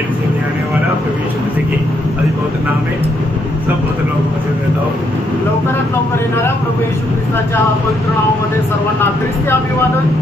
Engine से आने वाला प्रभु यीशु मसीह की अधिपौत्र नाम में सब बहुत लोगों को देता हूँ। लवकरात लवकर येणाऱ्या प्रभू येशू ख्रिस्ताच्या पवित्र नावामध्ये सर्वांना ख्रिस्ती अभिवादन।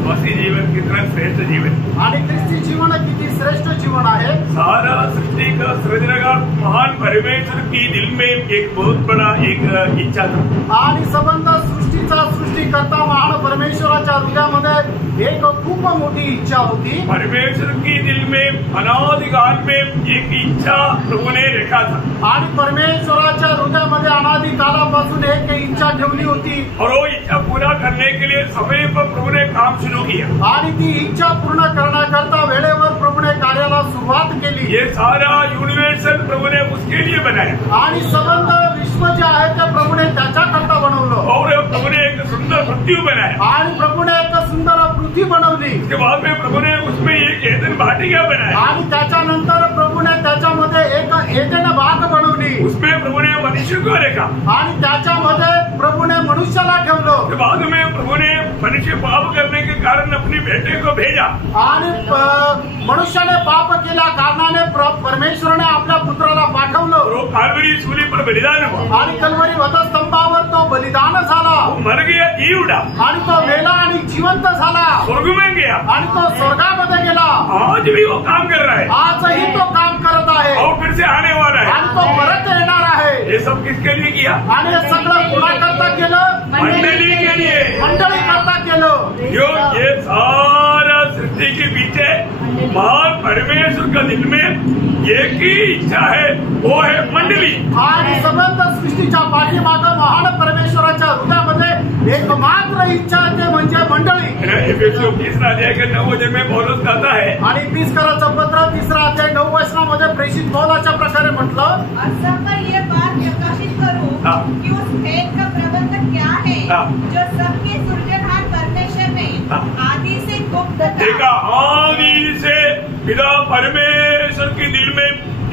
मसीह जीवन कितना श्रेष्ठ जीवन आणि ख्रिस्ती जीवन किती श्रेष्ठ जीवन आहे। सारा सृष्टि का सृजनहार महान परमेश्वर की दिल में एक बहुत बड़ा एक इच्छा था आणि संबंध सृष्टीचा सृष्टिकर्ता महान परमेश्वराच्या हृदयामध्ये एक खूप मोठी इच्छा होती। परमेश्वर की दिल में अनादिकाल में एक इच्छा प्रभु ने रखा था आणि परमेश्वराच्या हृदयामध्ये अनादि कालापासून एक इच्छा ठेवली होती और वो इच्छा पूरा करने के लिए समय पर प्रभु ने काम शुरू किया आणि ती इच्छा पूर्ण करण्याकरता वेळेवर प्रभूने कार्याला सुरुवात केली। ये सारा यूनिवर्सल प्रभु ने उसके लिए बनाया आणि संबंध विश्व जे आहे ते प्रभूने त्याच्याकरता बनवलं और प्रभु ने एक सुंदर पृथ्वी बनाया आणि प्रभूने एक सुंदर पृथ्वी बनवली। उसके बाद में प्रभु ने उसमें एक एदन वाटिका बनाया आणि त्याच्यानंतर प्रभूने त्याच्यामध्ये एक एदेन बाग बनवली। उसमें प्रभु ने मनुष्य को रखा आणि त्याच्यामध्ये प्रभूने मनुष्याला ठेवलं। उसके बाद में प्रभु ने मनुष्य पाप करने के कारण अपने बेटे को भेजा आणि मनुष्याने पाप केल्या कारणाने परमेश्वराने आपल्या पुत्राला पाठवलं। वो काल्वरी सूली पर बलिदान हुआ आणि कल्वरी वधस्तंभावर तो बलिदान झाला। मर गया जी उठा आणि तो मेला आणि जिवंत झाला। स्वर्ग में गया आणि तो स्वर्गामध्ये गेला। आज भी वो काम कर रहा है आजही तो काम करत आहे और फिर से आने वाला है आणि तो परत येणार आहे। ये सब किसके लिए किया आणि हे सगळं कोणाकरता केलं? मंडली के लिए मंडळी करता केलं। जो ये सारा सृष्टि के पीछे महान परमेश्वर का दिल में एक ही इच्छा है वो है मंडली। आणि संबंध सृष्टीच्या पाठीमागं महान परमेश्वराच्या हृदयामध्ये एक मात्र इच्छा आहे म्हणजे मंडळी। एफेसियों 3 के 9 वचन में पौलुस कहता है आणि 30 कराचं पत्र 3 वचनामध्ये प्रेषित पौलाच्या प्रकारे म्हटलं और सब पर ये बात प्रकाशित करूं कि उस भेद का प्रबंध क्या है जो सबके सृजनहार परमेश्वर में आदि से गुप्त था। आदि से पिता परमेश्वर के दिल में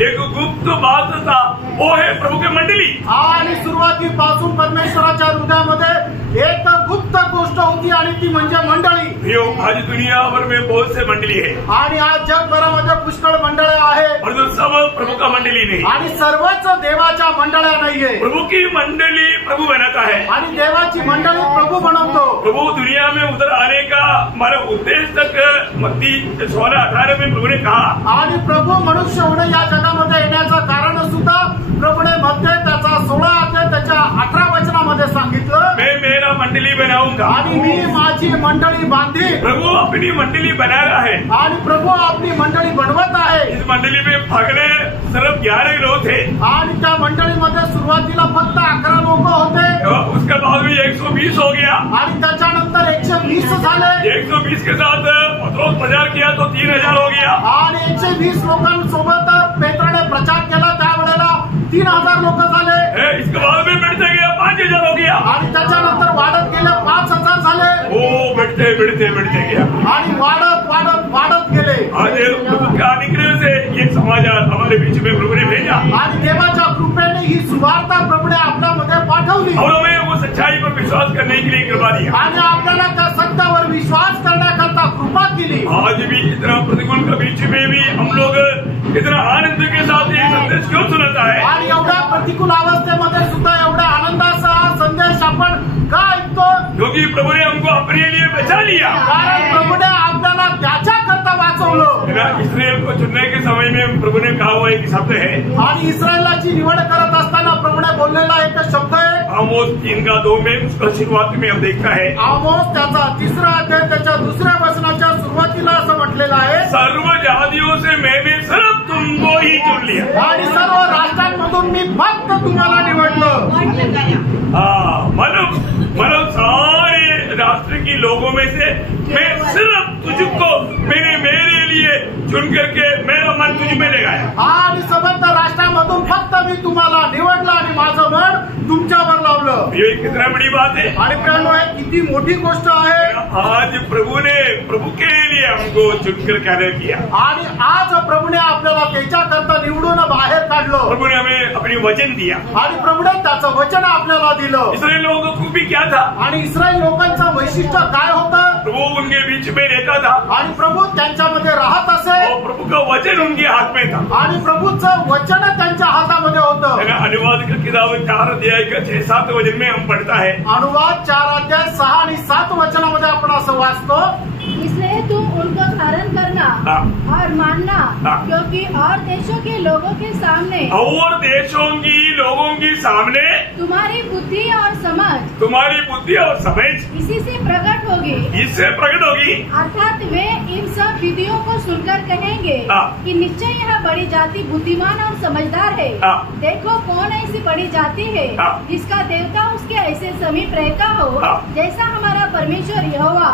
एक गुप्त बात था वो है प्रभु की मंडली। आणि सुरुवातीपासून परमेश्वराच्या हृदयामध्ये एक गुप्त गोष्ट होती आणि ती म्हणजे मंडळी। आज दुनिया भर में बहुत से मंडली है आणि आज जगभरामध्ये पुष्कळ मंडळे आहे और जो सब प्रभु का मंडली नहीं आणि सर्वच देवाच्या मंडळ्या नाहीये। प्रभु की मंडली प्रभु बनाता है आणि देवाची मंडळी प्रभू बनवतो। प्रभु दुनिया में उधर आने का हमारा उद्देश्य तक मत्ती 16-18 में प्रभु ने कहा आणि प्रभू मनुष्य होणे या जगामध्ये येण्याचं कारण सुद्धा प्रभूने मध्ये त्याचा 16 अध्याय त्याच्या 18 वचनामध्ये सांगितलं मैं मेरा मंडली बनाऊंगा आणि मी माझी मंडळी बांधी। प्रभु अपनी मंडली बना रहा है आणि प्रभू आपली मंडळी बनवत आहे। इस मंडली में पगले सिर्फ 11 लोग थे आणि त्या मंडळीमध्ये सुरुवातीला फक्त 11 लोक होते। उसके बाद में 120 हो गया आणि त्याच्यानंतर 120 झाले। 120 के साथ पत्रोस प्रचार किया तो 3000 हो गया आणि 120 लोकांसोबत पेत्राने प्रचार केला त्यावेळेला 3000 लोक झाले। इसके बाद में बढ़ते गया 5000 हो गया आणि त्याच्यानंतर वाढत गेले 5000 झाले। वो बढ़ते बढ़ते बढ़ते गया आणि वाढत वाढत वाढत गेले। आज का निकलने से ये समाचार हमारे बीच में प्रभु ने भेजा आणि देवाच्या कृपेने ही सुवार्ता प्रभूने आपल्यामध्ये पाठवली और हमें वो सच्चाई पर विश्वास करने के लिए कृपा दिया आणि आपल्याला त्या सत्यावर विश्वास करण्याकरता कृपा केली। आज भी इतना प्रतिकूल के बीच में भी हम लोग इतना आनंद के साथ ये संदेश क्यों सुनाता है आणि एवढ्या प्रतिकूल अवस्थेमध्ये सुद्धा एवढ्या आनंदाचा संदेश आपण का ऐकतो? क्योंकि प्रभु ने हमको अपने लिए बचा लिया। कारण प्रभूने आपल्याला त्याच्याकरता वाचवलं। इस्राएल को चुनने के समय में प्रभु ने कहा हुआ एक शब्द है आणि इस्रायलाची निवड करत असताना प्रभूने बोललेला एक शब्द आहे आमोस 3:2 में उसका शुरुआत में हम देखता है आमोस त्याचा 3 अध्याय त्याच्या 2 वचनाच्या सुरुवातीला असं म्हटलेलं आहे सर्व जातियों से मैंने सिर्फ तुमको ही चुन लिया आणि सर्व राष्ट्रांमधून मी फक्त तुम्हाला निवडलं। मतलब सारे राष्ट्र की लोगों में से मैं सिर्फ तुझको मैंने मेरे लिए चुन करके मेरा मन तुझ में लगाया। आणि समस्त राष्ट्रांमधून फक्त मी तुम्हाला निवडलं आणि माझं मन तुमच्यावर लावलं। ये कितना बड़ी बात है आणि प्रियानो हे किती मोठी गोष्ट आहे। आज प्रभु ने प्रभु के लिए हमको चुनकर कार्य किया आणि आज प्रभूने आपल्याला त्याच्याकरता निवडून बाहेर काढलं। प्रभु ने हमें अपनी वचन दिया आणि प्रभूने त्याचं वचन आपल्याला दिलं। इसराइल लोगों को भी क्या था आणि इस्रायल लोकांचं वैशिष्ट्य काय होतं? प्रभु उनके बीच में रहता था आणि प्रभु त्यांच्यामध्ये राहत असे। प्रभु का वचन उनके हाथ में था आणि प्रभूचं वचन त्यांच्या हातामध्ये होतं. अनुवाद का किताब 4 अध्याय का 6-7 वचन में हम पढ़ता है. अनुवाद 4 अध्याय 6 आणि 7 वचनामध्ये आपण असं वाचतो, इसलिए तुम उनको धारण करना और मानना, क्योंकि और देशों के लोगों के सामने तुम्हारी बुद्धि और समझ इसी से प्रकट होगी. अर्थात वे इन सब विधियों को सुनकर कहेंगे कि निश्चय यह बड़ी जाति बुद्धिमान और समझदार है. देखो कौन ऐसी बड़ी जाति है जिसका देवता उसके ऐसे समीप रहता हो जैसा हमारा परमेश्वर यहोवा.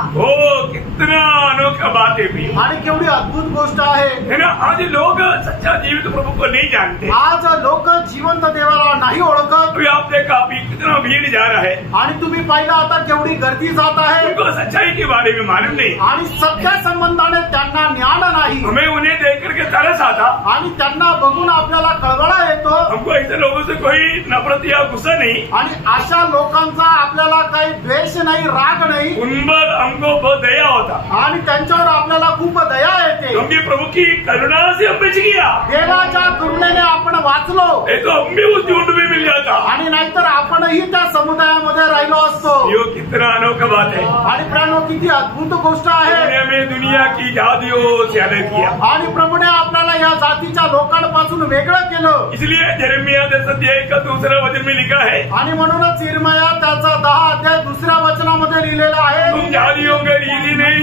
कितना अनोखा बात है भी, आणि केवढी अद्भुत गोष्ट आहे ना. आज लोग सच्चा जीवित प्रभु को नहीं जानते. आज लोक जिवंत देवाला नाही ओळखत. आप देखा अभी कितना भीड़ जा रहा है आणि तुम्ही पाहिलं आता केवढी गर्दी जात आहे. उनको सच्चाई के बारे में मालूम नहीं आणि सत्य संबंधाने त्यांना ज्ञान नाही. हमें उन्हें देख करके तरस आता आणि त्यांना बघून आपल्याला कळवळा येतो. हमको ऐसे लोगों से कोई नफरत या गुस्सा नहीं. आणि अशा लोकांचा आपल्याला काही द्वेष नाही, राग नाही. उन पर हमको बहुत दया होता आणि त्यांच्यावर आपल्याला खूप दया येते. क्योंकि प्रभु की करुणा से हम बच गया. देवाच्या करुणेने आपण वाचलो. तो हम भी उस झुंड में मिल जाता आणि नाहीतर आपणही त्या समुदायामध्ये राहिलो असतो. यो कितना अनोखा बात है. आणि प्राणो किती अद्भुत गोष्ट आहे. हमें दुनिया की जातियों से अलग किया आणि प्रभूने आपल्याला या जातीच्या लोकांपासून वेगळं केलं. इसलिए यिर्मयाह 10 अध्याय का 2 वचन में लिखा है. आणि म्हणूनच यिर्मयाह त्याचा 10 अध्याय 2 वचनामध्ये लिहिलेला आहे, तुम जातियों का रीति नहीं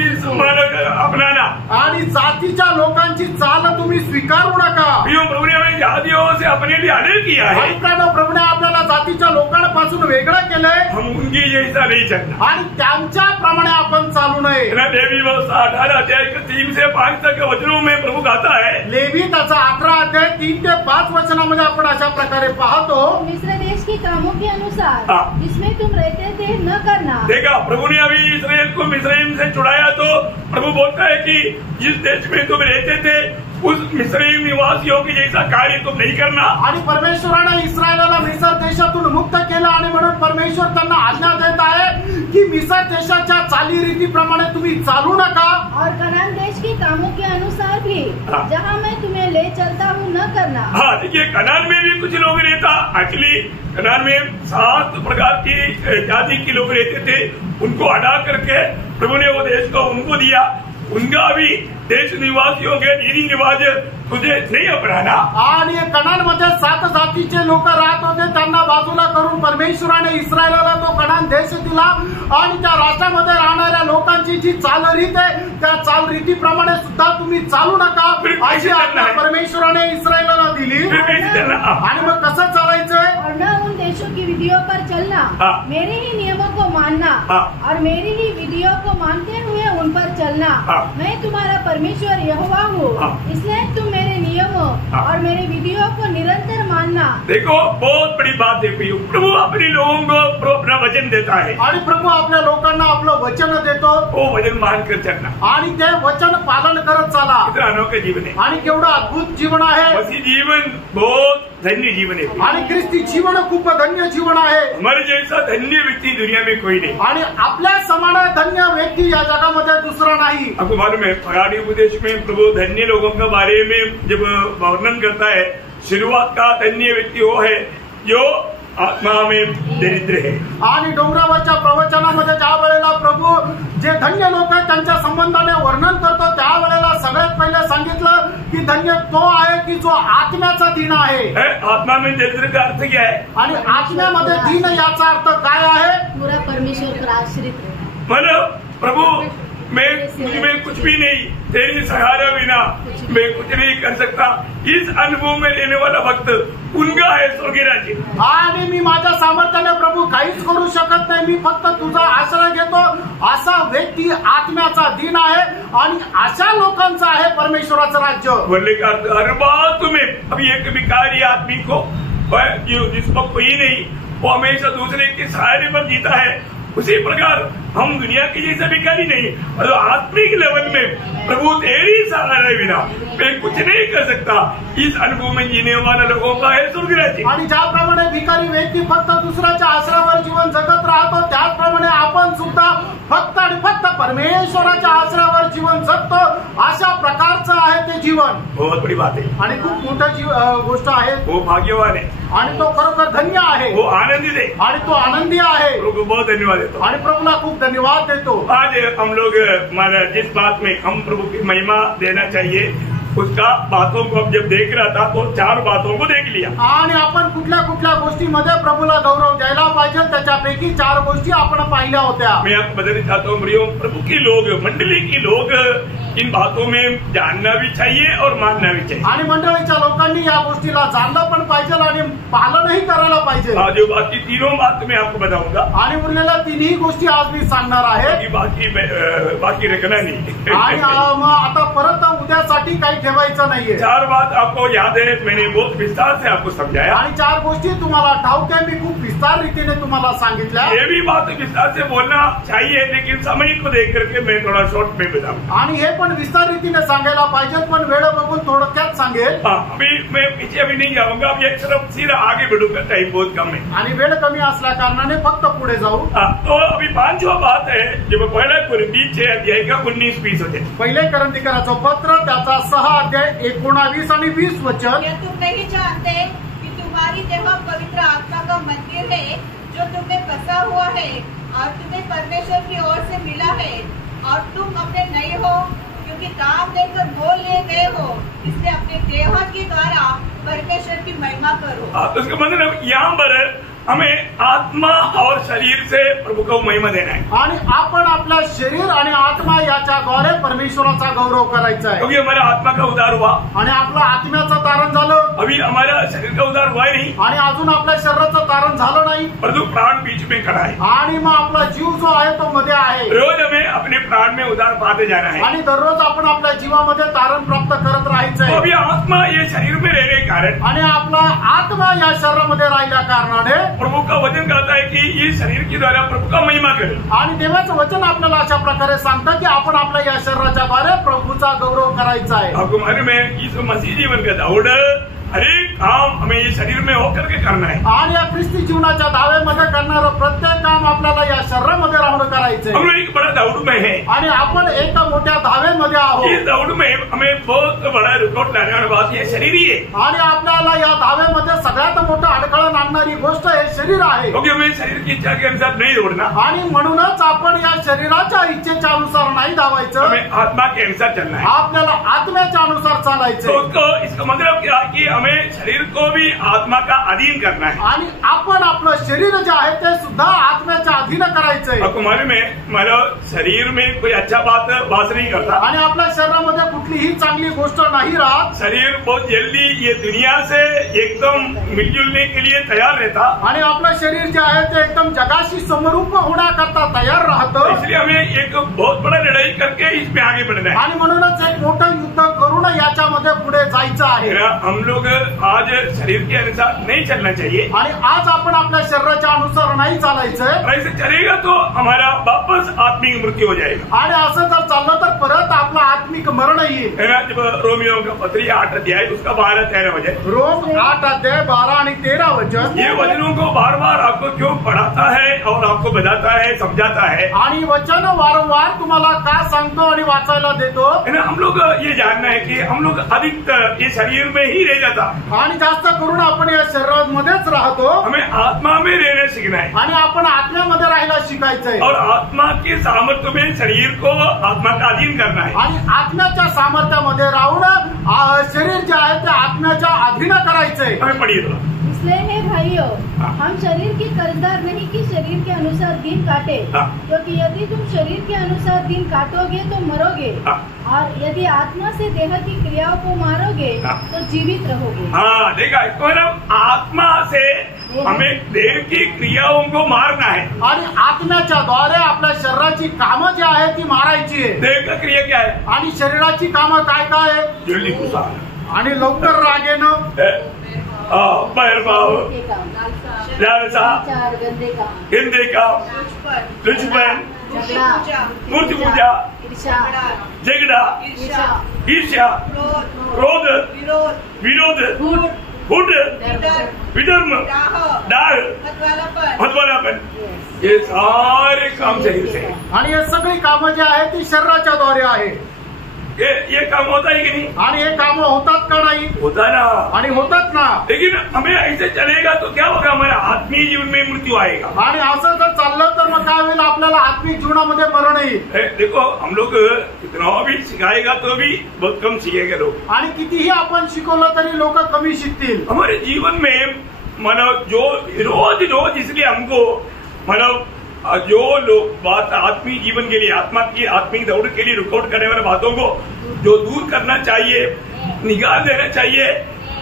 अपनाना. आणि जातीच्या लोकांची चाल तुम्ही स्वीकारू नका. प्रभु ने हमें जातियों से अपने लिए अलग किया है. आणि प्रभूने आपल्याला जातीच्या लोकांपासून वेगळं केलंय. हम उनकी जैसा नहीं चलना आणि त्यांच्याप्रमाणे आपण चालू नये. लेवी 18 अध्याय 3 से 5 तक वचनों में प्रभु कहता है. लेवी त्याचा 18 अध्याय 3 ते 5 वचनामध्ये आपण अशा प्रकारे पाहतो, मिस्र देश की कामों के अनुसार जिसमें तुम रहते थे न करना. देखा प्रभु ने अभी इस्राएल को मिस्रईम से छुड़ाया तो प्रभु बोलता है कि जिस देश में तुम रहते थे उस मिस्रईम निवासियों की जैसा कार्य तुम नहीं करना. आणि परमेश्वराने इस्रायलाला मिस्र देशातून मुक्त केलं आणि म्हणून परमेश्वर त्यांना आज्ञा देत आहे की मिस्र देशाच्या चालीरीतीप्रमाणे तुम्ही चालू नका. और कनान देश के कामों के अनुसार भी जहाँ मैं तुम्हें ले चलता हूँ न करना. हाँ, देखिए कनान में भी कुछ लोग रहता. एक्चुअली कनान में 7 प्रकार की जाति के लोग रहते थे. उनको हटा करके प्रभु ने वो देश को उनको दिया. उनका भी देश निवासियों के रीति रिवाज तुझे नहीं अपनाना. आणि कनानमध्ये 7 जातीचे लोक राहत होते. त्यांना बाजूला करून परमेश्वराने इस्रायलाला तो कनान देश दिला. आणि त्या राष्ट्रामध्ये राहणाऱ्या लोकांची जी चालरीत आहे त्या चालरीतीप्रमाणे सुद्धा तुम्ही चालू नका अशी आज्ञा परमेश्वराने इस्रायलाला दिली. आणि मग कसं चालायचंय? और न उन देशों की विधियों पर चलना, मेरे ही नियमों को मानना और मेरी ही विधियों को मानते हुए उन पर चलना. मैं तुम्हारा परमेश्वर यहोवा हूँ, इसलिए तुम मेरे नियमों और मेरे विधियों को निरंतर मानना. देखो बहुत बड़ी बात है प्रभु अपने लोगों को अपना वचन देता है. आणि प्रभू आपल्या लोकांना आपलं वचन देतो. वो वचन मानकर चलना आणि ते वचन पालन करत चाला. कितना अनोखा जीवन है. आणि केवढं अद्भुत जीवन आहे. मसीह जीवन बहुत धन्य जीवन है. आणि ख्रिस्ती जीवन खूप धन्य जीवन आहे. हमारे जैसा धन्य व्यक्ति दुनिया में कोई नहीं. आणि आपल्या समान धन्य व्यक्ती या जगामध्ये दुसरा नाही. आपको मालूम है पहाड़ी उपदेश में प्रभु धन्य लोगों के बारे में जब वर्णन करता है, शुरुआत का धन्य व्यक्ति वो है जो आत्मा में दरिद्र है. आणि डोंगरावरच्या प्रवचनामध्ये ज्या वेळेला प्रभू जे धन्य लोक आहेत त्यांच्या संबंधाने वर्णन करतो त्यावेळेला सगळ्यात पहिले सांगितलं की धन्य तो आहे की जो आत्म्याचा दीन आहे. आत्मा में दरिद्र का अर्थ क्या है? आणि आत्म्यामध्ये दीन याचा अर्थ काय आहे? पूरा परमेश्वर पर आश्रित है. मतलब प्रभु मैं कुछ भी नहीं, तेरी सहारा बिना मैं कुछ नहीं कर सकता. इस अनुभव में रहने वाला भक्त उनका है स्वर्गीय राज्य. आणि मी माझ्या सामर्थ्याने प्रभू काहीच करू शकत नाही, मी फक्त तुझा आश्रय घेतो असा व्यक्ती आत्म्याचा दीन आहे. आणि अशा लोकांचं आहे परमेश्वराचं राज्य. बोलने का हर बात तुम्हें अभी एक भिखारी आदमी को जिसको कोई नहीं, वो हमेशा दूसरे के सहारे पर जीता है. उसी प्रकार हम दुनिया की जैसे भिखारी नहीं, और आत्मिक लेवल में प्रभु तेरी सहारा बिना मैं कुछ नहीं कर सकता. इस अनुभव में जीने वाला लोगों का है स्वर्ग राज्य. आणि ज्याप्रमाणे भिकारी व्यक्ती फक्त दुसऱ्याच्या आश्रयावर जीवन जगत राहतो त्याचप्रमाणे आपण सुद्धा फक्त आणि फक्त परमेश्वराच्या आश्रयावर जीवन जगतो. अशा प्रकारचं आहे ते जीवन बहुत बड़ी बात है आणि खूप मोठी गोष्ट आहे. वो भाग्यवान है आणि तो खरोखर धन्य आहे. वो आनंदित है आणि तो आनंदी आहे. प्रभु को बहुत धन्यवाद देता हूं. आणि प्रभूला खूप धन्यवाद देतो. आज हम लोग हमारा जिस बात में हम प्रभु की महिमा देना चाहिए उसका बातों को अब जब देख रहा था तो 4 बातों को देख लिया. आणि आपण कुठल्या कुठल्या गोष्टीमध्ये प्रभूला गौरव द्यायला पाहिजे त्याच्यापैकी 4 गोष्टी आपण पाहिल्या होत्या. मैं आपको बताना चाहता हूँ प्रियो, प्रभु के लोग, मंडली के लोग इन बातों में जानना भी चाहिए और मानना भी चाहिए. आणि मंडळीच्या लोकांनी या गोष्टीला जाणलं पण पाहिजे आणि पालनही करायला पाहिजे. जो बाकी तीनों बात मैं आपको बताऊंगा आणि उरलेल्या 3ही गोष्टी आज मी सांगणार आहे. बाकी रखना नहीं. आणि आता परत उद्यासाठी काही ठेवायचं नाहीये. 4 बात आपको याद है, मैंने बहुत विस्तार से आपको समझाया. आणि 4 गोष्टी तुम्हाला ठाऊक आहे, मी खूप विस्तार रीतीने तुम्हाला सांगितल्या. ये भी बात विस्तार से बोलना चाहिए लेकिन समय को देख करके मैं थोड़ा शॉर्ट में बताऊंगा. आणि हे पण विस्तार रीतीने सांगायला पाहिजे पण वेळ बघून थोडक्यात सांगेल. अभी मैं पीछे अभी नहीं जाऊंगा, अभी एक तरफ सीधा आगे बढ़ूंगा, टाइम बहुत कम है आणि वेळ कमी असल्या कारणाने फक्त पुढे जाऊ. तो अभी 5वा बात है जो पहिला कोरिंथी 6 अध्याय का 19-20 होते. पहिले कोरिंथीकराचं पत्र त्याचा 6 अध्याय 19 आणि 20 वचन. तुम नहीं जानते कि तुम्हारी देह पवित्र आत्मा का मंदिर है जो तुम्हें बसा हुआ है और तुम्हें परमेश्वर की ओर से मिला है और तुम अपने नहीं हो क्योंकि दाम देकर मोल ले गए हो, इसलिए अपने देह के द्वारा परमेश्वर की महिमा करो. तो इसका मतलब यहाँ पर हमें आत्मा और शरीर से प्रभु को महिमा देना है. आणि आपण आपल्या शरीर आणि आत्मा याच्याद्वारे परमेश्वराचा गौरव करायचा आहे. क्योंकि हमारा आत्मा का उद्धार हुआ आणि आपलं आत्म्याचं तारण झालं. अभी हमारा शरीर का उद्धार हुआ नहीं आणि अजून आपल्या शरीराचं तारण झालं नाही. परंतु प्राण बीच में खड़ा है आणि मग आपला जीव जो आहे तो मध्ये आहे. रोज हमें अपने प्राण में उद्धार पाते जाना है आणि दररोज आपण आपल्या जीवामध्ये तारण प्राप्त करत राहायचं तो आहे. अभी आत्मा ये शरीर में रहने के कारण आणि आपला आत्मा या शरीरामध्ये राहिल्या कारणाने प्रभु का वचन कहता है कि ये शरीर के द्वारा प्रभु का महिमा करे. आणि देवाचं वचन आपल्याला अशा प्रकारे सांगतं की आपण आपल्या या शरीराच्या द्वारे प्रभूचा गौरव करायचा आहे. आपको मालूम है इस मसीह जीवन का दौड़ हर एक काम हमें ये शरीर में होकर के करना है. आणि या ख्रिस्ती जीवनाच्या दाव्यामध्ये करणारं प्रत्येक काम आपल्याला या शरीरामध्ये राहून करायचंय. हम लोग एक बड़ा दौड़ में है आणि आपण एका मोठ्या धावेमध्ये आहोत. इस दौड़ में हमें बहुत बड़ा रिकॉर्ड लाने वाली बात ये शरीर ही है. आणि आपल्याला या धावेमध्ये सगळ्यात मोठं अडखळण आणणारी गोष्ट हे शरीर आहे. क्योंकि हमें शरीर की इच्छा के अनुसार नहीं दौड़ना. आणि म्हणूनच आपण या शरीराच्या इच्छेच्या अनुसार नाही धावायचं. हमें आत्मा के अनुसार चलना है. आपल्याला आत्म्याच्या अनुसार चालायचं. तो इसका मतलब क्या कि हमें शरीर को भी आत्मा का अधीन करना है. आणि आपण आपलं शरीर जे आहे ते सुद्धा आत्म्याच्या अधीन करायचंय. आपको मालूम है हमारा शरीर में कोई अच्छा बात वास नहीं करता. आणि आपल्या शरीरामध्ये कुठलीही चांगली गोष्ट नाही राहत. शरीर बहुत जल्दी ये दुनिया से एकदम मिलजुलने के लिए तैयार रहता. आणि आपलं शरीर जे आहे ते एकदम जगाशी समरूप होण्याकरता तयार राहतं. इसलिए हमें एक बहुत बड़ा लड़ाई करके इसमें आगे बढ़ना है. आणि म्हणूनच एक मोठं युद्ध करून याच्यामध्ये पुढे जायचं आहे. हम लोग आज शरीर के अनुसार नहीं चलना चाहिए. आणि आज आपण आपल्या शरीराच्या अनुसार नाही चालायचंय. ऐसे चलेगा तो हमारा वापस आत्मिक मृत्यू हो जाएगा. आणि असं जर चाललं तर परत आपला आत्मिक मरण येईल. जब रोमियो का पत्री 8 अध्याय उसका 12-13 वचन. रोम 8 अध्याय 12 आणि 13 वचन. ये वचनों को बार बार आपको क्यों पढ़ाता है और आपको बताता है, समझाता है. आणि वचन वारंवार तुम्हाला का सांगतो आणि वाचायला देतो. हम लोग ये जानना है कि हम लोग अधिकतर ये शरीर में ही रह जाता. आणि जास्त करून आपण या शरीरामध्येच राहतो. हमें आत्मा में रहना सीखना है. आणि आपण आत्म्यामध्ये राहायला शिकायचंय. और आत्मा के सामर्थ्य में शरीर को आत्मा का अधीन करना है. आणि आत्म्याच्या सामर्थ्यामध्ये राहून शरीर जे आहे ते आत्म्याच्या अधीन करायचंय. हमें पढ़िए थोड़ा. इसलिए हे भाइयों, हम शरीर के कर्जदार नहीं कि शरीर के अनुसार दिन काटे, क्योंकि यदि तुम शरीर के अनुसार दिन काटोगे तो मरोगे, और यदि आत्मा से देह की क्रियाओं को मारोगे तो जीवित रहोगे. हाँ देखा, मतलब आत्मा से हमें देह की क्रियाओं को मारना है. आणि आत्म्याच्या द्वारे आपल्या शरीराची कामं जी आहे ती मारायची आहे. देह का क्रिया क्या है? आणि शरीराची कामं काय काय आहे? जल्दी गुस्सा आणि लवकर राग येणं, पैर भाव, लालसा, गंदे का, दुश्मन, मूर्ति पूजा, झगड़ा, ईर्ष्या, क्रोध, विरोध, फूट, विधर्म, डाळ, मतवालापन, ये सारे काम शरीर से. आणि हे सगळी कामं जी आहे ती शरीराच्या द्वारे आहे. ये काम होता है कि नहीं? आणि हे काम होतात का नाही? होता ना, आणि होतात ना. लेकिन हमें ऐसे चलेगा तो क्या होगा, हमारे आत्मीय जीवन में मृत्यू आएगा. आणि असं जर चाललं तर मग काय होईल, आपल्याला आत्मिक जीवनामध्ये मरण येईल. देखो हम लोग कितना भी सिखाएगा तो भी बहुत कम सीखेगा लोग. आणि कितीही आपण शिकवलं तरी लोक कमी शिकतील. हमारे जीवन में मतलब जो रोज रोज, इसलिए हमको मतलब जो लोग बात आत्मिक जीवन के लिए, आत्मा की आत्मिक दौड़ के लिए रुकावट करने वाले बातों को जो दूर करना चाहिए, निकाल देना चाहिए,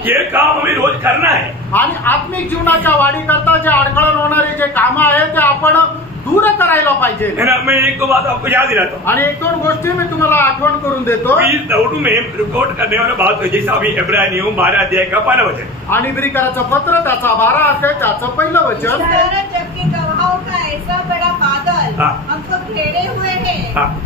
ये काम हमें रोज करना है. आणि आत्मिक जीवनाच्या वाढीकरता जे अडखळण होणारे जे कामं आहेत ते आपण दूर करायला पाहिजे. मैं एक दो बात आपको याद दिलाता हूँ. आणि एक दोन गोष्टी मी तुम्हाला आठवण करून देतो. इस दौड़ में रुकावट करने वाला बात है, जैसा अभी इब्रानियों 12 अध्याय का 1 वचन. आणि इब्रिकराचं पत्र त्याचा 12 अध्याय त्याचं 1 वचन. जबकि गवाहों का ऐसा बड़ा बादल हमको घेरे हुए है,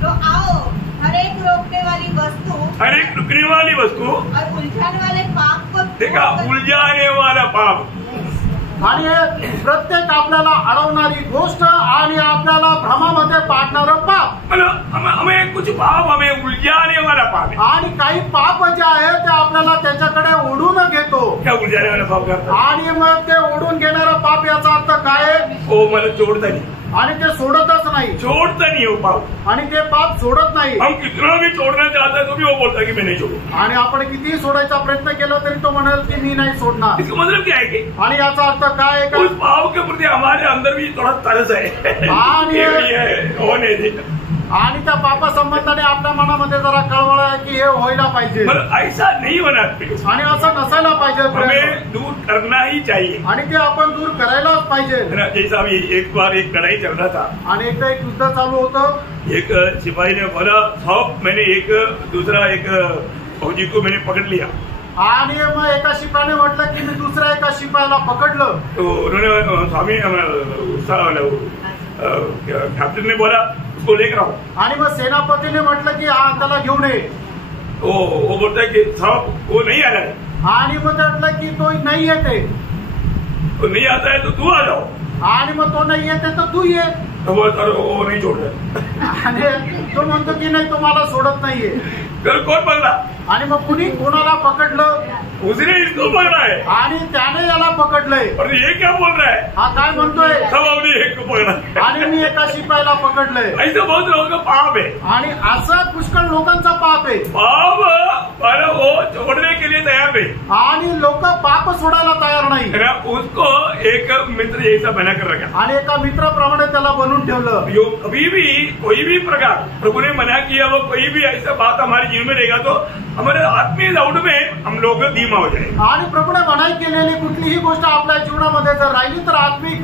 तो आओ हर एक रोकने वाली वस्तु, हर एक रुकने वाली वस्तू और उलझाने वाले पाप को देखा, उलझाने वाला पाप. आणि प्रत्येक आपल्याला अडवणारी गोष्ट आणि आपल्याला भ्रमामध्ये पाडणारं पाप. मतलब हमें कुछ पाप हमें उलझाने वाला पाप है. आणि काही पाप जे आहे ते आपल्याला त्याच्याकडे ओढून घेतो. क्या उलझाने वाला पाप करता? आणि मग ते ओढून घेणारं पाप याचा अर्थ काय? वो मला छोड़ता नहीं. आणि ते सोडतच नाही. छोड़ता नहीं वो पाप. आणि ते पाप सोडत नाही. हम कितना भी छोड़ना चाहता है तो भी वो बोलता है कि मैं नहीं छोड़ू. आणि आपण कितीही सोडायचा प्रयत्न केला तरी तो म्हणेल की मी नाही सोडणार. इसका मतलब क्या है कि आणि याचा अर्थ काय आहे का, उस पाप के प्रति हमारे अंदर भी थोड़ा तरस है. होने दे. आणि त्या पापा संबंधाने आपल्या मनामध्ये जरा कळवळ आहे की हे व्हायला पाहिजे. मतलब ऐसा नहीं होना चाहिए. आणि असं नसायला पाहिजे. हमें दूर करना ही चाहिए. आणि ते आपण दूर करायलाच पाहिजे. जैसा अभी एक बार एक लड़ाई चल रहा था. आणि एकदा एक युद्ध चालू होतं. एक सिपाही ने बोला, साहब मैंने एक दूसरा एक फौजी को मैंने पकड़ लिया. आणि मग एका शिपायाने म्हटलं की मी दुसऱ्या एका शिपायाला पकडलं. तो उन्होंने स्वामी कैप्टन ने बोला उसको लेकर आओ. आणि मग सेनापतीने म्हटलं की हा त्याला घेऊन ये. वो बोलता है कि साहब वो नहीं आ रहा है. आणि मग ते म्हटलं की तो नाही येते. तो नहीं आता है तो तू आ जाओ. आणि मग तो नाही येते तर तू ये. तो वो नहीं छोड़ रहा. आणि तो म्हणतो की नाही तो मला सोडत नाहीये. फिर कौन पकड़ा? आणि मग कुणी कोणाला पकडलं? उसने इसको पकड़ा है. आणि त्याने याला पकडलंय. और ये क्या बोल रहा है? हा काय म्हणतोय? सब हमने एक को पकड़ा. आणि मी एका शिपायाला पकडलंय. ऐसे बहुत लोगों का पाप है. आणि असं पुष्कळ लोकांचा पाप आहे. पाप पर वो छोड़ने के लिए तैयार नहीं. आणि लोक पाप सोडायला तयार नाही. उसको एक मित्र जैसा बना कर रखा. आणि एका मित्राप्रमाणे त्याला बनवून ठेवलं. जो कभी भी कोई भी प्रकार प्रभु ने मना किया, वो कोई भी ऐसा बात हमारे जीवन में रहेगा तो हमारे आत्मीय दौड़ में हम लोग धीमा हो जाए. आणि प्रभूने मनाई केलेली कुठलीही गोष्ट आपल्या जीवनामध्ये जर राहिली तर आत्मिक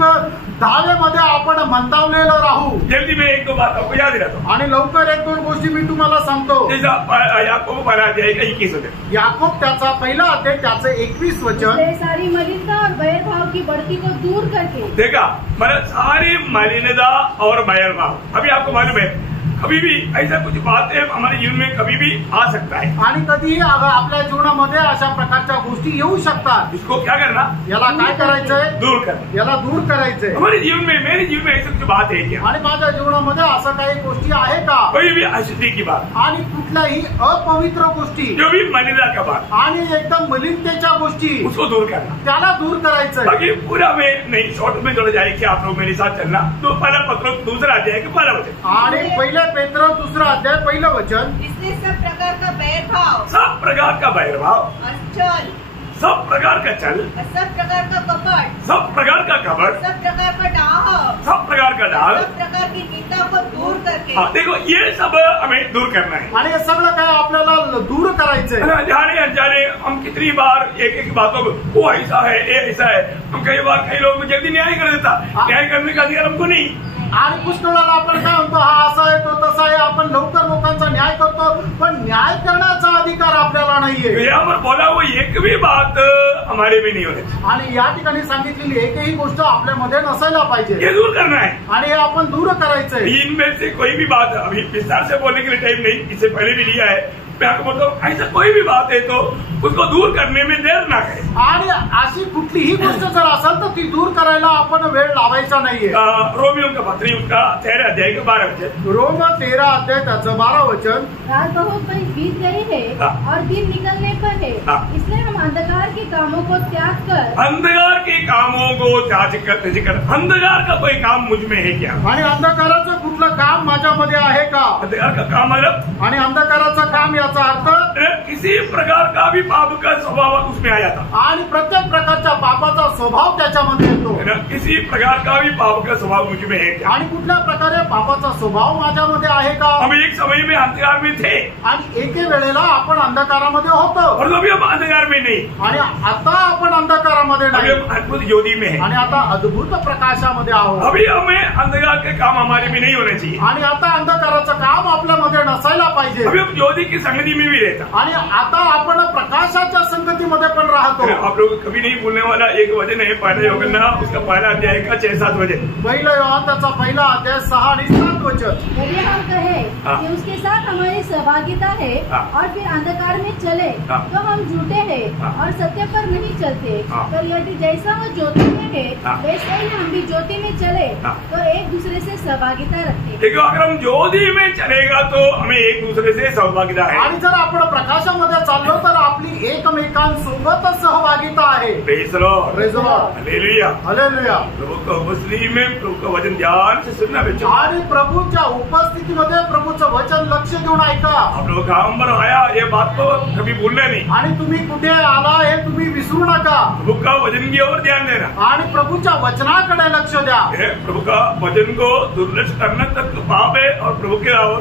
धावेमध्ये आपण मंदावलेलं राहू. जल्दी में एक दो बात आपको याद दिलाता हूँ. आणि लवकर एक दोन गोष्टी मी तुम्हाला सांगतो. याकूब 12 अध्याय का 21 वचन. याकूब त्याचा 1 अध्याय त्याचं 21 वचन. सारी मलिनता और बैरभाव की बढ़ती को दूर करके. देखा, मतलब सारी मलिनता और बैरभाव. अभी आपको मालूम है कभी भी ऐसा कुछ बातें हमारे जीवन में कभी भी आ सकता है. आणि कधीही आपल्या जीवनामध्ये अशा प्रकारच्या गोष्टी येऊ शकतात. इसको क्या करना? याला काय करायचंय? दूर करना. याला दूर करायचंय. हमारे जीवन में, मेरे जीवन में ऐसी कुछ बात है क्या? आणि माझ्या जीवनामध्ये असं काही गोष्टी आहे का? कोई भी अशुद्धि की बात. आणि कुठल्याही अपवित्र गोष्टी, जो भी मलिनता का बात, आणि एकदम मलिनतेच्या गोष्टी, उसको दूर करना. त्याला दूर करायचंय. बाकी पूरा में नहीं, शॉर्ट में जोड़ा जाए कि आप लोग मेरे साथ चलना. तो पहला पत्र 2 अध्याय के 12 वचन. आणि पहिले पेत्र 2 अध्याय 1 वचन. इसलिए सब प्रकार का बैरभाव, सब प्रकार का बैरभाव, छल, सब प्रकार का छल, सब प्रकार का कपट, सब प्रकार का कपट, सब प्रकार का डाह, सब प्रकार का डाल, सब प्रकार की निंदा को दूर करके. हाँ, देखो ये सब हमें दूर करना है. आणि हे सगळं काय आपल्याला दूर करायचंय. जाने अनजाने हम कितनी बार एक एक बातों को, वो ऐसा है, ये ऐसा है. हम कई बार कई लोग जल्दी न्याय कर देता. न्याय करने का अधिकार हमको नहीं. आणि पुष्कळाला आपण काय म्हणतो, हा असा आहे तो तसा आहे, आपण लवकर लोकांचा न्याय करतो, पण न्याय करण्याचा अधिकार आपल्याला नाहीये. यहाँ पर बोला वो एक भी बात हमारे में नहीं होने. आणि या ठिकाणी सांगितलेली एकही गोष्ट आपल्यामध्ये नसायला पाहिजे. ये दूर करना है. आणि हे आपण दूर करायचंय. इनमें से कोई भी बात अभी विस्तार से बोलने के लिए टाइम नहीं, इससे पहले भी लिया है. मैं आपको बोलता हूँ ऐसा कोई भी बात है तो उसको दूर करने में देर ना करें। आणि अशी कुठलीही गोष्ट जर असेल तर ती दूर करायला आपण वेळ लावायचा नाहीये। रोमियो का पत्री उसका 13 अध्याय का 12 वचन, रोम 13 अध्याय त्याचं 12 वचन। रात बहुत बीत गई है और दिन निकलने पर है, इसलिए हम अंधकार के कामों को त्याग कर अंधकार का कोई काम मुझ में है क्या? आणि अंधकाराचं कुठलं काम माझ्यामध्ये आहे का? अंधकार का काम मतलब आणि अंधकाराचं काम याचा अर्थ किसी प्रकार का भी पाप का स्वभाव उसमें आ जाता, आणि प्रत्येक प्रकारच्या पापाचा स्वभाव त्याच्यामध्ये येतो। किसी प्रकार का भी पाप का स्वभाव मुझ में है क्या? आणि कुठल्या प्रकारे पापाचा स्वभाव माझ्यामध्ये आहे का? हम एक समय में अंधकार में थे आणि एके वेळेला आपण अंधकारामध्ये होतो, और अभी हम अंधकार में नहीं, आणि आता आपण अंधकारामध्ये अभी नाही, हम अद्भुत ज्योति में है, आणि आता अद्भुत प्रकाशामध्ये आहोत। अभी हमें अंधकार के काम हमारे में नहीं होना चाहिए, आणि आता अंधकाराचं काम आपल्यामध्ये नसायला पाहिजे, अभी हम ज्योति की संगति में भी रहता, आणि आता आपण प्रकाशाच्या संगतीमध्ये पण राहतो। आप लोग कभी नहीं भूलने वाला एक वचन है पहला यूहन्ना उसका पहला अध्याय का 6-7 वचन, पहिला योहान त्याचा पहिला अध्याय 6 आणि 7 वचन। यदि हम कहे कि उसके साथ हमारी सहभागिता है और फिर अंधकार में चले तो हम झूठे हैं और सत्य पर नहीं चलते, पर यदि जैसा वो ज्योति में है वैसे ही हम भी ज्योति में चले तो एक दूसरे से सहभागिता रखते। देखो अगर हम ज्योति में चलेगा तो हमें एक दूसरे से सहभागिता है, आणि जर आपण प्रकाशामध्ये चाललो तर आपली एकमेकांसोबत सहभागिता आहे। Praise the Lord, praise the Lord, hallelujah, hallelujah. प्रभु का उपस्थिति में प्रभु का वचन ध्यान से सुनना बच्चों, आणि प्रभूच्या उपस्थितीमध्ये प्रभूचं वचन लक्ष देऊन ऐका। आप लोग काम पर आया ये बात तो कभी भूलना नहीं, आणि तुम्ही कुठे आला हे तुम्ही विसरू नका, प्रभु का वचन की ओर ध्यान देना, आणि प्रभूच्या वचनाकडे लक्ष द्या। प्रभु का वचन को दुर्लक्ष करना तक तो पाप है और प्रभु के और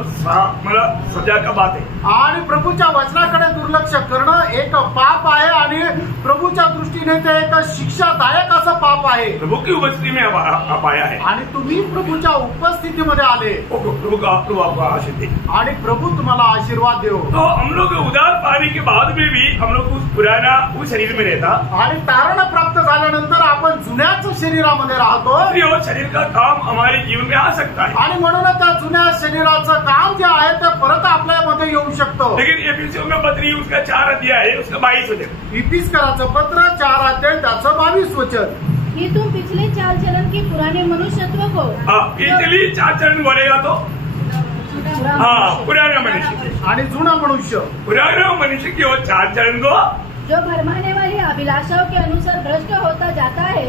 मतलब सजा का बात है, आणि प्रभूच्या वचनाकडे दुर्लक्ष करणं एक पाप आहे, आणि प्रभूच्या दृष्टीने ते एक शिक्षादायक असं पाप आहे। प्रभु की उपस्थिति में आप आया है आणि तुम्ही प्रभूच्या उपस्थितीमध्ये आले, प्रभु का आपको आशीष दे, आणि प्रभू तुम्हाला आशीर्वाद देव। तो हम लोग उद्धार पाने के बाद में भी हम लोग उस पुराना उस शरीर में रहता, आणि तारण प्राप्त झाल्यानंतर आपण जुन्याच शरीरामध्ये राहतो, और शरीर का काम हमारे जीवन में आ सकता है, आणि म्हणून त्या जुन्या शरीराचं काम जे आहे ते परत आपल्यामध्ये येऊ शकतं। लेकिन एफिसियों का पत्री उसका 4 अध्याय है उसका 22 वचन, इफिसकराचं पत्र 4 अध्याय त्याचं 22 वचन, कि तुम पिछले चाल चलन के पुराने मनुष्यत्व को पिछली चाल चलन बोलेगा तो पुराना मनुष्य, आणि जुना मनुष्य, पुराना मनुष्य की वो चाल चलन को जो भरमाने वाली अभिलाषाओं के अनुसार भ्रष्ट होता जाता है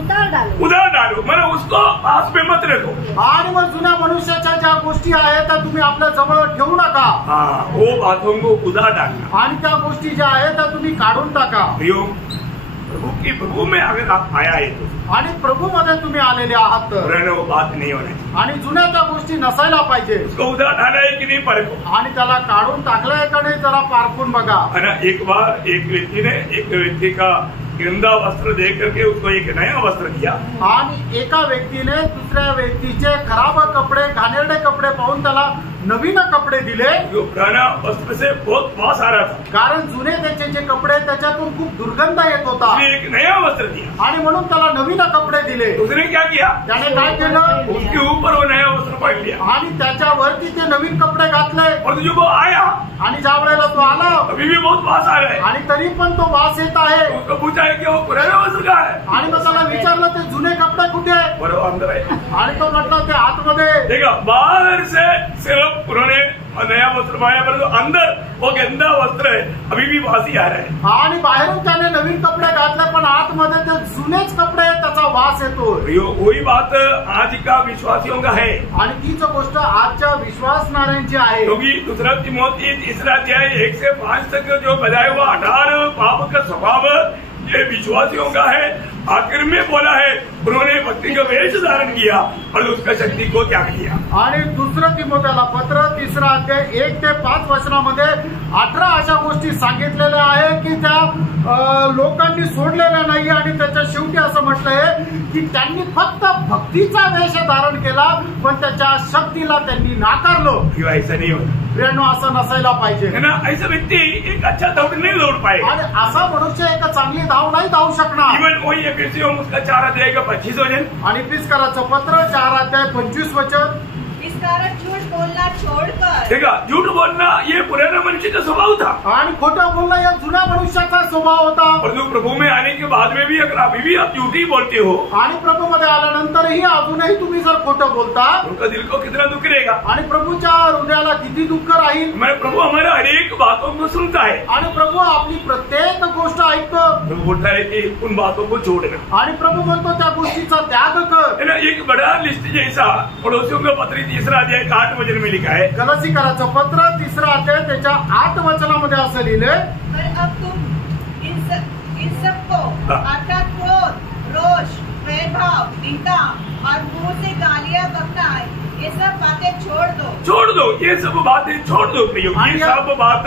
उतार डालो, मतलब उसको पास में मत रखो, आणि मग जुन्या मनुष्याच्या ज्या गोष्टी आहेत त्या तुम्ही आपल्या जवळ ठेवू नका, वो बातों को उतार डालना, आणि त्या गोष्टी ज्या आहेत त्या तुम्ही काढून टाका। प्रभु में अगर आप आया है तो, आणि प्रभूमध्ये तुम्ही आलेले आहात तर पुराना वो बात नहीं होना चाहिए, आणि जुन्या त्या गोष्टी नसायला पाहिजे, उसको उतार डाला है कि नहीं परखो, आणि त्याला काढून टाकलंय का नाही जरा पारखून बघा। एक बार एक व्यक्ति ने एक व्यक्ति का गंदा वस्त्र देख करके उसको एक नया वस्त्र दिया, आणि एका व्यक्तीने दुसऱ्या व्यक्तीचे खराब कपडे घाणेरडे कपडे पाहून त्याला नवीन कपडे दिले, जो पुराना वस्त्र से बहुत वास आ रहा था, कारण जुने त्याचे जे कपडे त्याच्यातून खूप दुर्गंध येत होता, एक नया वस्त्र दिया, आणि म्हणून त्याला नवीन कपडे दिले। उसने क्या किया, त्याने काय केलं, उसके ऊपर वो नया वस्त्र पहन लिया, आणि त्याच्यावरती ते नवीन कपडे घातले, और जो वो आया आणि ज्या वेळेला तो आला अभी भी बहुत वास आ रहा है, आणि तरी पण तो वास येत आहे, उसको पूछा है कि वो पुराना वस्त्र कहाँ है, आणि मग त्याला विचारलं ते जुने कपडे कुठे आहे, और वो अंदर है, आणि तो म्हटलं ते आतमध्ये। देखा बाहर से सिर्फ पुराने नया वस्त्र पाया परंतु अंदर वो गंदा वस्त्र है अभी भी वासी आ रहा है, आणि बाहेरून त्याने नवीन कपडे घातले पण आतमध्ये ते जुनेच कपडे त्याचा वास येतो। वही बात आज का विश्वासियों का है, आणि तीच गोष्ट आजच्या विश्वासणाऱ्यांची आहे, क्योंकि दूसरा तिमोथी 3 अध्याय 1 से 5 तक जो बताया हुआ 18 पाप का स्वभाव ये विश्वासियों का है, आखिर में बोला है उन्होंने भक्ति का वेश धारण किया और उसका शक्ति को त्याग दिया। आणि दुसरं तिमोथेला पत्र 3 अध्याय 1 ते 5 वचनामध्ये 18 अशा गोष्टी सांगितलेल्या आहे की त्या लोकांनी सोडलेल्या नाही, आणि त्याच्या शेवटी असं म्हटलंय की त्यांनी फक्त भक्तीचा वेश धारण केला पण त्याच्या शक्तीला त्यांनी नाकारलं। ऐसा नहीं होता, प्रियांनो, असं नसायला पाहिजे, है ना, ऐसा व्यक्ति एक अच्छा दौड़ नहीं दौड़ पाएगा, आणि असा मनुष्य एक चांगली धाव नाही धावू शकणार। इवन वही एफिसियों उसका 4 अध्याय का 25 वचन, आणि इफिसकराचं पत्र 4 अध्याय 25 वचन, इस कारण झूठ बोलना छोड़कर, देखा, झूठ बोलना ये पुराना मनुष्य का स्वभाव था आणि खोटं बोलणं या जुन्या मनुष्याचा स्वभाव होता. परंतु प्रभु में आने के बाद में भी अगर अभी भी आप झूठी बोलते हो आणि प्रभूमध्ये आल्यानंतरही अजूनही तुम्ही जर खोटं बोलता, उनका दिल को कितना दुख रहेगा. आणि प्रभूच्या हृदयाला किती दुःख राहील. मैं प्रभु हमारा हर एक बातों को सुनता है. आणि प्रभू आपली प्रत्येक गोष्ट ऐकतो. प्रभु बोलता है कि उन बातों को छोड़ना. आणि प्रभू म्हणतो त्या गोष्टीचा त्याग कर. है ना, एक बड़ा लिस्ट जैसा पड़ोसियों का पत्र 3 अध्याय 8 वचन में लिखा है. गलतीकराचं पत्र 3 अध्याय त्याच्या 8 वचनामध्ये असं लिहिलंय, पर अब तुम इन सबको अर्थात क्रोध, रोष, वैरभाव, निंदा और मुंह से गालियां बकना, ये सब बातें छोड़ दो, ये सब बातें छोड़ दो प्रियो. ये सब बात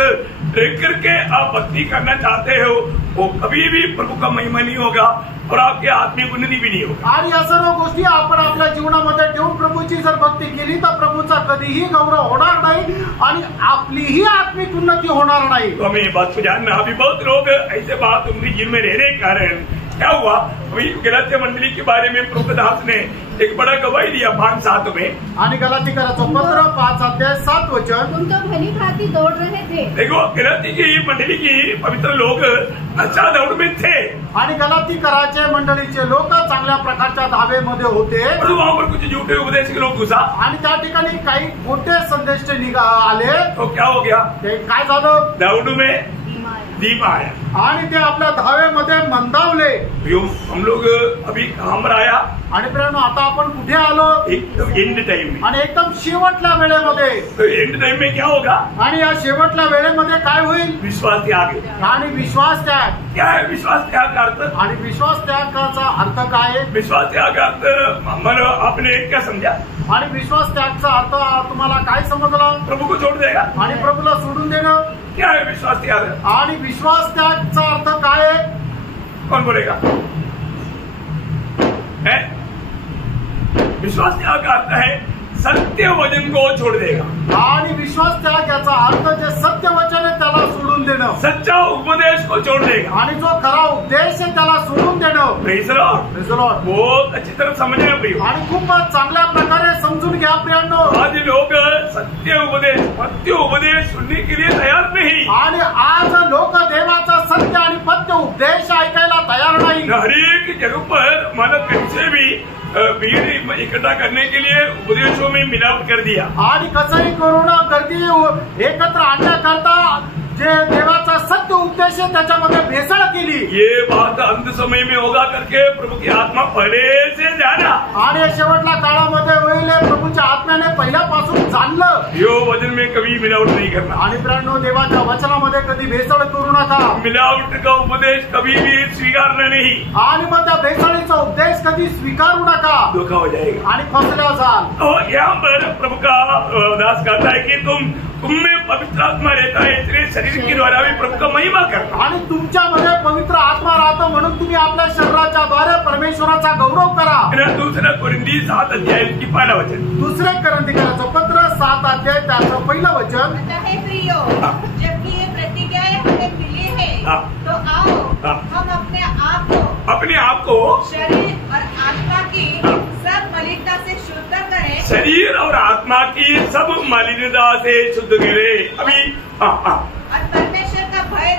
देख करके आप भक्ति करना चाहते हो, वो कभी भी प्रभु का महिमा नहीं होगा और आपके आत्मिक उन्नति भी नहीं होगा. आणि या सर्व गोष्टी आपण आपल्या जीवनामध्ये ठेवून प्रभूची जर भक्ती केली तर प्रभूचा कधीही गौरव होणार नाही आणि आपलीही आत्मिक उन्नती होणार नाही. तो हमें ये बात को जानना. अभी बहुत लोग ऐसे बात उनके जीवन में रहने के कारण क्या हुआ, अभी गलातिया मंडली के बारे में प्रभु दास ने एक बड़ा गवाही दिया 5:7 में. आणि गलातीकराचं पत्र 5 अध्याय 7 वचन, तुम तो भली भांति दौड़ रहे थे. देखो, गलाती की मंडली की पवित्र लोग अच्छा दौड़ में थे आणि गलातीकराचे मंडळीचे लोक चांगल्या प्रकारच्या धावेमध्ये होते. परंतु वहां पर कुछ झूठे उपदेश के लोग घुसा आणि त्या ठिकाणी काही खोटे संदेश आले. तो क्या हो गया, ते काय झालं, दौड़ में दीप आया आणि ते आपल्या धावेमध्ये मंदावले. हम लोग अभी कहाँ पर आया, आणि प्रेरणा आता आपण कुठे आलो, एकदम एंड टाइम में. आणि एकदम शेवटल्या वेळेमध्ये. तो एंड टाइम में क्या होगा, आणि या शेवटल्या वेळेमध्ये काय होईल, विश्वास त्याग. आणि विश्वास त्याग. क्या है विश्वास त्याग का अर्थ, आणि विश्वास त्यागाचा अर्थ काय आहे, विश्वास त्याग का अर्थ मन आपने क्या समझा, आणि विश्वास त्यागचा अर्थ तुम्हाला काय समजला, प्रभु को छोड़ देगा. आणि प्रभूला सोडून देणं. क्या है विश्वास त्याग, आणि विश्वास त्यागचा अर्थ काय आहे, कौन बोलेगा, है विश्वास त्याग का अर्थ है सत्य वचन को छोड़ देगा. आणि विश्वास त्याग याचा अर्थ जे सत्य वचन आहे त्याला सोडून देणं. सच्चा उपदेश को छोड़ देगा. आणि जो खरा उपदेश आहे त्याला सोडून देणं. Praise the Lord. Praise the Lord. बहुत अच्छी तरह समझना प्रिय. आणि खूप चांगल्या प्रकारे समजून घ्या प्रियांनो. आज लोग सत्य उपदेश पत्य उपदेश सुनने के लिए तैयार नहीं. आणि आज लोक देवाचा सत्य आणि पत्य उपदेश ऐकायला तयार नाही. हर एक जगह पर मतलब कैसे भी भीड़ इकट्ठा करने के लिए उपदेशों में मिलावट कर दिया. आणि कसंही करून गर्दी एकत्र आणण्याकरता जे देवाचा सत्य उपदेश आहे त्याच्यामध्ये भेसळ केली. ये बात अंत समय में होगा करके प्रभु की आत्मा पहले से जाना. आणि शेवटल्या काळामध्ये होईल प्रभूच्या आत्म्याने पहिल्यापासून जाणलं. यो वचन में कभी मिलावट नहीं करना. आणि प्रियांनो देवाच्या वचनामध्ये कधी भेसळ करू नका. मिलावट का उपदेश कभी भी स्वीकारना नहीं. आणि मग त्या भेसळीचा उपदेश कधी स्वीकारू नका. धोखा हो जाएगा आणि फसल्या जाल. तो यहाँ पर प्रभु का दास कहता है कि तुम में पवित्र आत्मा रहता है इसलिए शरीर के द्वारा भी प्रभु का महिमा करना. आणि तुमच्यामध्ये पवित्र आत्मा राहतो म्हणून तुम्ही आपल्या शरीराच्या द्वारे परमेश्वराचा गौरव करा. 2 कोरिंथी 7 अध्याय की 1 वचन. 2 कोरिंथीकराचं पत्र 7 अध्याय त्याचं 1 वचन. हे प्रियो, जबकि ये प्रतिज्ञाएं हमें मिली है, तो आओ हम अपने आप को शरीर और आत्मा की सब मलिनता से शुद्ध करें. शरीर और आत्मा की सब मलिनता से शुद्ध करें. अभी और परमेश्वर का भय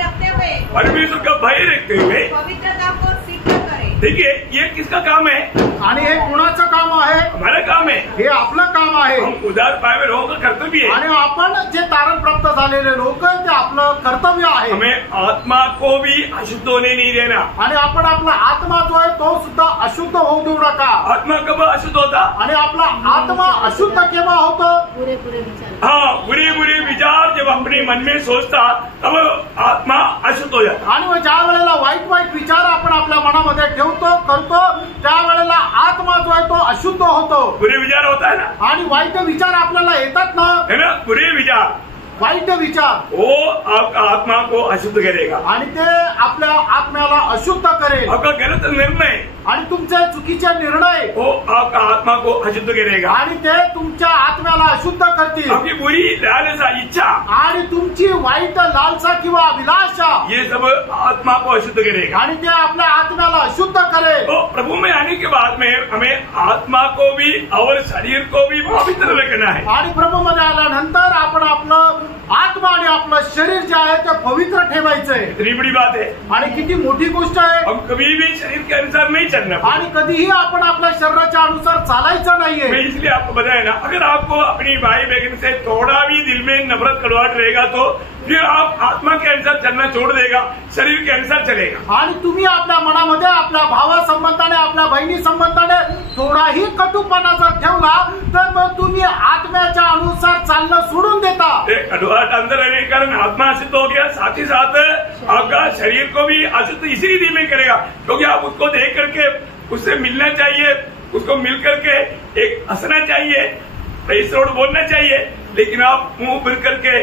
रखते हुए पवित्रता को सिद्ध करें. देखिए, ये किसका काम है, आणि हे कुणाचं काम आहे, हमारा काम है. हे आपलं काम आहे. हम उदार पाय लोगों का कर्तव्य है. आणि आपण जे तारण प्राप्त झालेले लोक ते आपलं कर्तव्य आहे. हमें आत्मा को भी अशुद्ध होने नहीं देना. आणि आपण आपला आत्मा जो आहे तो सुद्धा अशुद्ध होऊ देऊ नका. आत्मा कब अशुद्ध होता, आणि आपला आत्मा अशुद्ध केव्हा होतो, बुरे विचार. हाँ, बुरे विचार जब अपने मन में सोचता तब आत्मा अशुद्ध हो जाता. आणि ज्या वेळेला वाईट विचार आपण आपल्या मनामध्ये ठेवतो करतो त्यावेळेला आत्मा जो आहे तो अशुद्ध होतो. बुरे विचार होता है ना, आणि वाईट विचार आपल्याला येतात ना, है ना, बुरे विचार, वाईट विचार वो आपका आत्मा को अशुद्ध करेगा. आणि ते आपल्या आत्म्याला अशुद्ध करेल. आपका गलत निर्णय आणि तुमचे चुकीचे निर्णय वो आपका आत्मा को अशुद्ध करेगा आणि ते तुमच्या आत्म्याला अशुद्ध करतील. आपकी बुरी लालसा इच्छा आणि तुमची वाईट लालसा किंवा अभिलाषा ये सब आत्मा को अशुद्ध करेगा आणि ते आपल्या आत्म्याला अशुद्ध करेल. तो प्रभु में आने के बाद में हमें आत्मा को भी और शरीर को भी पवित्र रखना है. आणि प्रभूमध्ये आल्यानंतर आपण आपलं आत्मा आणि आपलं शरीर जे आहे ते पवित्र ठेवायचंय. इतनी बड़ी बात है. आणि किती मोठी गोष्ट आहे. हम कभी भी शरीर के अनुसार नहीं चलना आणि कधीही आपण आपल्या शरीराच्या अनुसार चालायचं नाहीये. मैं इसलिए आपको बताया ना, अगर आपको अपनी भाई बहन से थोड़ा भी दिल में नफरत कड़वाहट रहेगा तो फिर आप आत्मा के अनुसार चलना छोड़ देगा, शरीर के अनुसार चलेगा. आणि तुम्ही आपल्या मनामध्ये आपल्या भावा संबंधाने आपल्या बहिणी संबंधाने थोडाही कटुपणा जर ठेवला तर मग तुम्ही आत्म्याच्या अनुसार चालणं सोडून देता. कड़वाहट अंदर रहने के कारण आत्मा अशुद्ध हो गया, साथ ही साथ आपका शरीर को भी अशुद्ध इसीलिए में करेगा क्योंकि आप उसको देख करके उससे मिलना चाहिए, उसको मिल करके एक हंसना चाहिए, प्रेस रोड बोलना चाहिए, लेकिन आप मुंह भर करके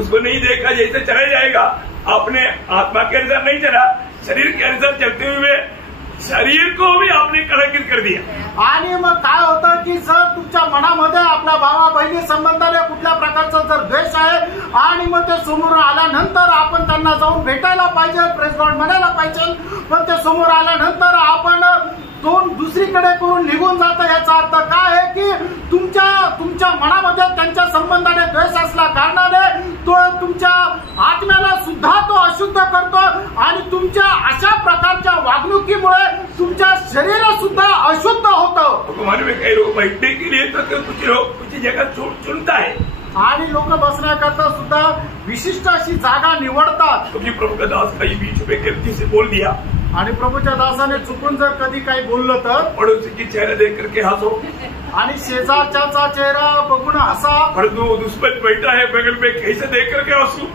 उसको नहीं देखा, जैसे चला जाएगा. आपने आत्मा के अनुसार नहीं चला, शरीर के अनुसार चलते हुए शरीर को भी आपने कलंकित कर दिया. आणि मग काय होतं की जर तुमच्या मनामध्ये आपल्या भावा बहिणी संबंधाने कुठल्या प्रकारचा जर द्वेष आहे आणि मग ते समोर आल्यानंतर आपण त्यांना जाऊन भेटायला पाहिजे, प्रेस गॉड म्हणायला पाहिजे, पण ते समोर आल्यानंतर आपण तोंड दुसरीकडे करून निघून जातं. याचा अर्थ काय आहे की तुमच्या मनामध्ये त्यांच्या संबंधाने द्वेष असल्या कारणाने तो तुमच्या आत्म्याला सुद्धा तो अशुद्ध करतो आणि तुमच्या अशा प्रकारच्या वागणुकीमुळे तुमच्या शरीर सुद्धा अशुद्ध होतं. हमारे में कई लोग बैठने के लिए तो कुछ लोग कुछ जगह चुनता है आणि लोक बसण्याकरता सुद्धा विशिष्ट अशी जागा निवडतात. क्योंकि प्रभु का दास कहीं बीच में गलती से बोल दिया आणि प्रभूच्या दासाने चुकून जर कधी काही बोललं तर पड़ोसी की चेहरा देख करके हंसो आणि शेजारच्याचा चेहरा बघून हसा. परंतु दुश्मन बैठा है बगल में कैसे देख करके हंसू.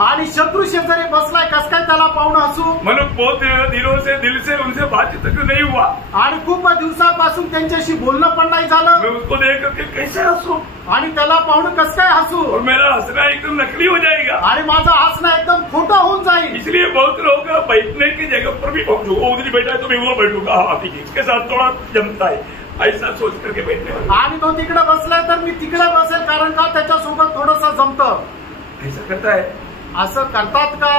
आणि शत्रु शेजारी बसलाय कस काय त्याला पाहून हसू. म्हणून बहुत दिनों से दिल से उनसे बातचीत तक नहीं हुआ आणि खूप दिवसापासून त्यांच्याशी बोलणं पण नाही झालं. मैं उसको देख करके कैसे हंसू आणि त्याला पाहून कस काय हसू. और मेरा हंसना एकदम नकली हो जाएगा आणि माझं हसणं एकदम खोटं होऊन जाईल. इसलिए बहुत लोग बैठने की जगह पर भी उधर बैठा है तो मैं वो बैठूंगा, इसके साथ थोड़ा जमता है, ऐसा सोच करके बैठने. आणि तो तिकडे बसलाय तर मी तिकडे बसेल कारण का त्याच्यासोबत थोडंसं जमतं. ऐसा करता है. असं करतात का.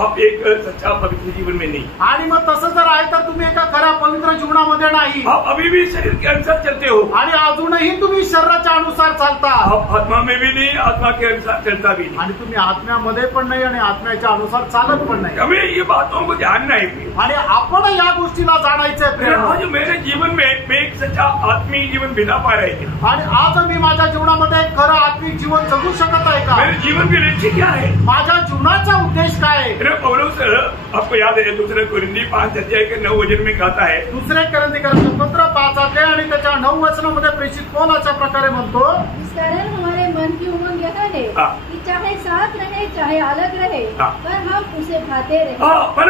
आप एक सच्चा पवित्र जीवन में नहीं. आणि मग तसं जर आहे तर तुम्ही एका खऱ्या पवित्र जीवनामध्ये नाही. आप अभी भी शरीर के अनुसार चलते हो आणि अजूनही तुम्ही शरीराच्या अनुसार चालता. आप आत्मा में भी नहीं, आत्मा के अनुसार चलता भी नहीं. आणि तुम्ही आत्म्यामध्ये पण नाही आणि आत्म्याच्या अनुसार चालत पण नाही. हमें ये बातों को जानना है आणि आपण या गोष्टीला जाणायचंय. आज मेरे जीवन में मैं एक सच्चा आत्मिक जीवन बिता पा रहे थे. आणि आज मी माझ्या जीवनामध्ये एक खरं आत्मिक जीवन जगू शकत आहे का. मेरे जीवन के लक्ष्य क्या है, माझ्या जीवनाचा उद्देश काय आहे. पौलुस आपको याद है 2 कोरिन्थी 5 अध्याय के 9 वचन में कहता है. 2 कोरिन्थीकरांचं पत्र 5 अध्याय आणि त्याच्या 9 वचनामध्ये प्रेषित पौल अशा प्रकारे म्हणतो, इस कारण हमारे मन की उमंग यह है कि चाहे साथ रहे चाहे अलग रहे पर हम उसे भाते रहे. पर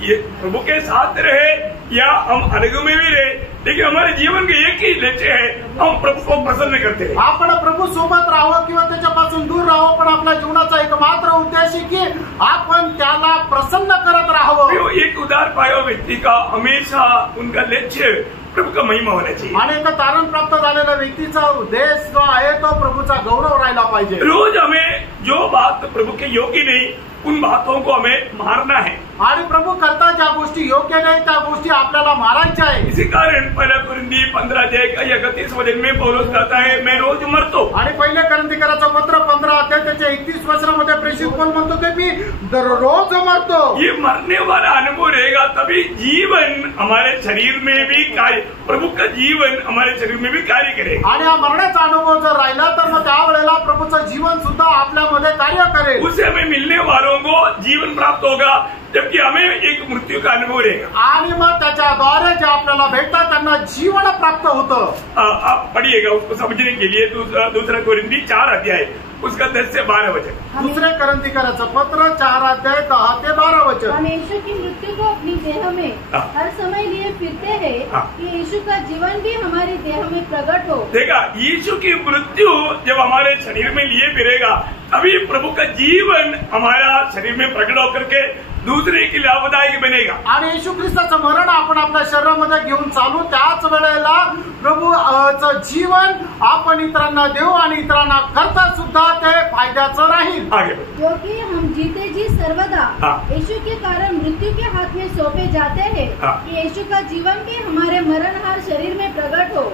ये प्रभु के साथ रहे या हम अलग में भी रहे, लेकिन हमारे जीवन के एक ही लक्ष्य है, हम प्रभु को प्रसन्न करते हैं. आपण प्रभू सोबत राहावं किंवा त्याच्यापासून दूर राहावं, पण आपल्या जीवनाचा एक मात्र उद्देश आहे की आपण त्याला प्रसन्न करत राहावं. एक उदार पाया व्यक्ती का हमेशा उनका लक्ष्य प्रभु का महिमा होना चाहिए. आणि एक तारण प्राप्त झालेल्या व्यक्तीचा उद्देश जो आहे तो प्रभूचा गौरव राहिला पाहिजे. रोज हमें जो बात प्रभु के योग्य नहीं उन बातों को हमें मारना है. आणि प्रभू करता ज्या गोष्टी योग्य नाही त्या गोष्टी आपल्याला मारायच्या आहे. इसी कारण 1 कोरिन्थी 15 अध्याय का 31 वचन में पौलुस कहता है मैं रोज मरतो. आणि 1 कोरिन्थीकरांचं पत्र 15 अध्याय त्याच्या 31 वचनामध्ये प्रेषित पौल म्हणतो की मी दररोज मरतो. ये मरने वाला अनुभव रहेगा तभी जीवन हमारे शरीर में भी कार्य, प्रभु का जीवन हमारे शरीर में भी कार्य करेगा. आणि हा मरण्याचा अनुभव जर राहिला तर मग त्यावेळेला प्रभूचं जीवन सुद्धा आपल्यामध्ये कार्य करेल. उसे हमें मिलने वालों को जीवन प्राप्त होगा, जबकि हमें एक मृत्यु का अनुभव रहेगा. आणि मग त्याच्याद्वारे जे आपल्याला भेटतात त्यांना जीवन प्राप्त होतं. आप पढ़िएगा उसको समझने के लिए 2 कोरिन्थी 4 अध्याय उसका 10 से 12 वचन. 2 कोरिन्थीकरांचं पत्र 4 अध्याय 10 ते 12 वचन. हम यीशु की मृत्यु को अपनी देह में हर समय लिए फिरते हैं कि यीशु का जीवन भी हमारी देह में प्रकट हो. देखा, यीशु की मृत्यु जब हमारे शरीर में लिए फिरेगा तभी प्रभु का जीवन हमारा शरीर में प्रकट होकर के दूसरे की लाभदायक बनेगा। आणि येशू ख्रिस्ताचं मरण आपण आपल्या शरीरामध्ये घेऊन चालू, त्याच वेळेला प्रभूचं जीवन आपण इतरांना देऊ आणि इतरांना करता सुद्धा ते फायद्याचं राहील। क्योंकि हम जीते जी सर्वदा यीशु के कारण मृत्यु के हाथ में सौंपे जाते हैं कि यीशु का जीवन भी हमारे मरणहार शरीर में प्रकट हो।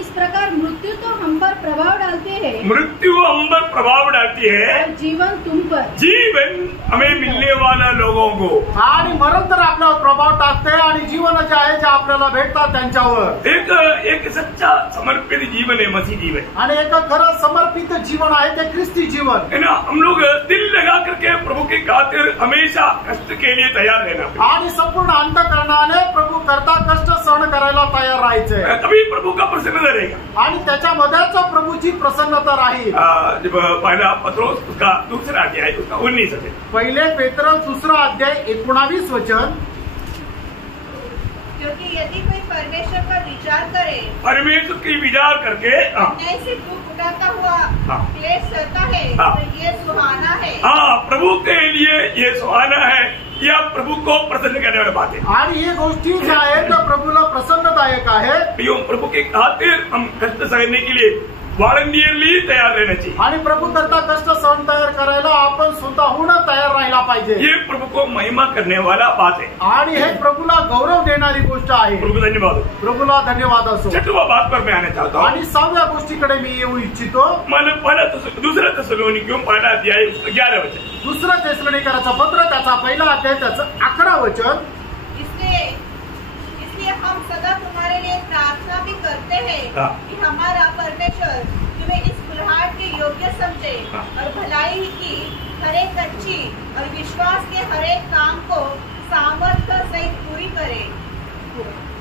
इस प्रकार मृत्यु तो हम पर प्रभाव डालती है, मृत्यु हम पर प्रभाव डालती है, और जीवन तुम पर, जीवन हमें मिलने वाला लोगों को, आणि मरण तर आपल्यावर प्रभाव टाकते आणि जीवन जे आहे जे आपल्याला भेटतात त्यांच्यावर। एक सच्चा समर्पित जीवन है मसीह जीवन, आणि एक खरं समर्पित जीवन आहे ते ख्रिस्ती जीवन है ना। हम लोग दिल लगा करके प्रभु की खातिर हमेशा कष्ट के लिए तैयार रहना, आणि संपूर्ण अंतःकरणाने प्रभु करता कष्ट सहन करायला तयार राहायचे, तभी प्रभु का प्रसन्नता रहेगा आणि त्याच्यामध्येच प्रभूची प्रसन्नता राहील। पहला पत्रोस उसका दूसरा अध्याय उसका 19 है, पहिले पेत्र दूसरा अध्याय 19 वचन। क्योंकि यदि कोई परमेश्वर का विचार करे, परमेश्वर की विचार करके अन्याय से दुख उठाता हुआ क्लेश सहता है, तो ये सुहाना है। प्रभु के लिए ये सुहाना है, या प्रभु को प्रसन्न करने वाली बात है। आणि ये गोष्टी ज्या आहेत त्या प्रभूला प्रसन्नदायक आहे। प्रभु के खातिर हम कष्ट सहने के लिए वॉलंटियरली तयार रहना चाहिए, आणि प्रभू करता कष्ट सहन तयार करायला आपण स्वतःहून तयार राहायला पाहिजे। ये प्रभू को महिमा करने वाला बात है, आणि हे प्रभूला गौरव देणारी गोष्ट आहे। प्रभु धन्यवाद, प्रभूला धन्यवाद असो। 6व्या बात पर मैं आना चाहता हूँ, आणि 6व्या गोष्टीकडे मी येऊ इच्छितो। मैंने दूसरा थिस्सलुनीकियों पहला अध्याय 11 वचन, दुसरा थिस्सलुनीकराचं पत्र त्याचा पहिला अध्याय त्याचं 11 वचन। इसलिए हम सदा तुम्हारे लिए प्रार्थना भी करते हैं कि हमारा परमेश्वर तुम्हें इस कुल्हाड़ के योग्य समझे और भलाई की हर एक अच्छी और विश्वास के हर एक काम को सामर्थ्य सहित पूरी करे।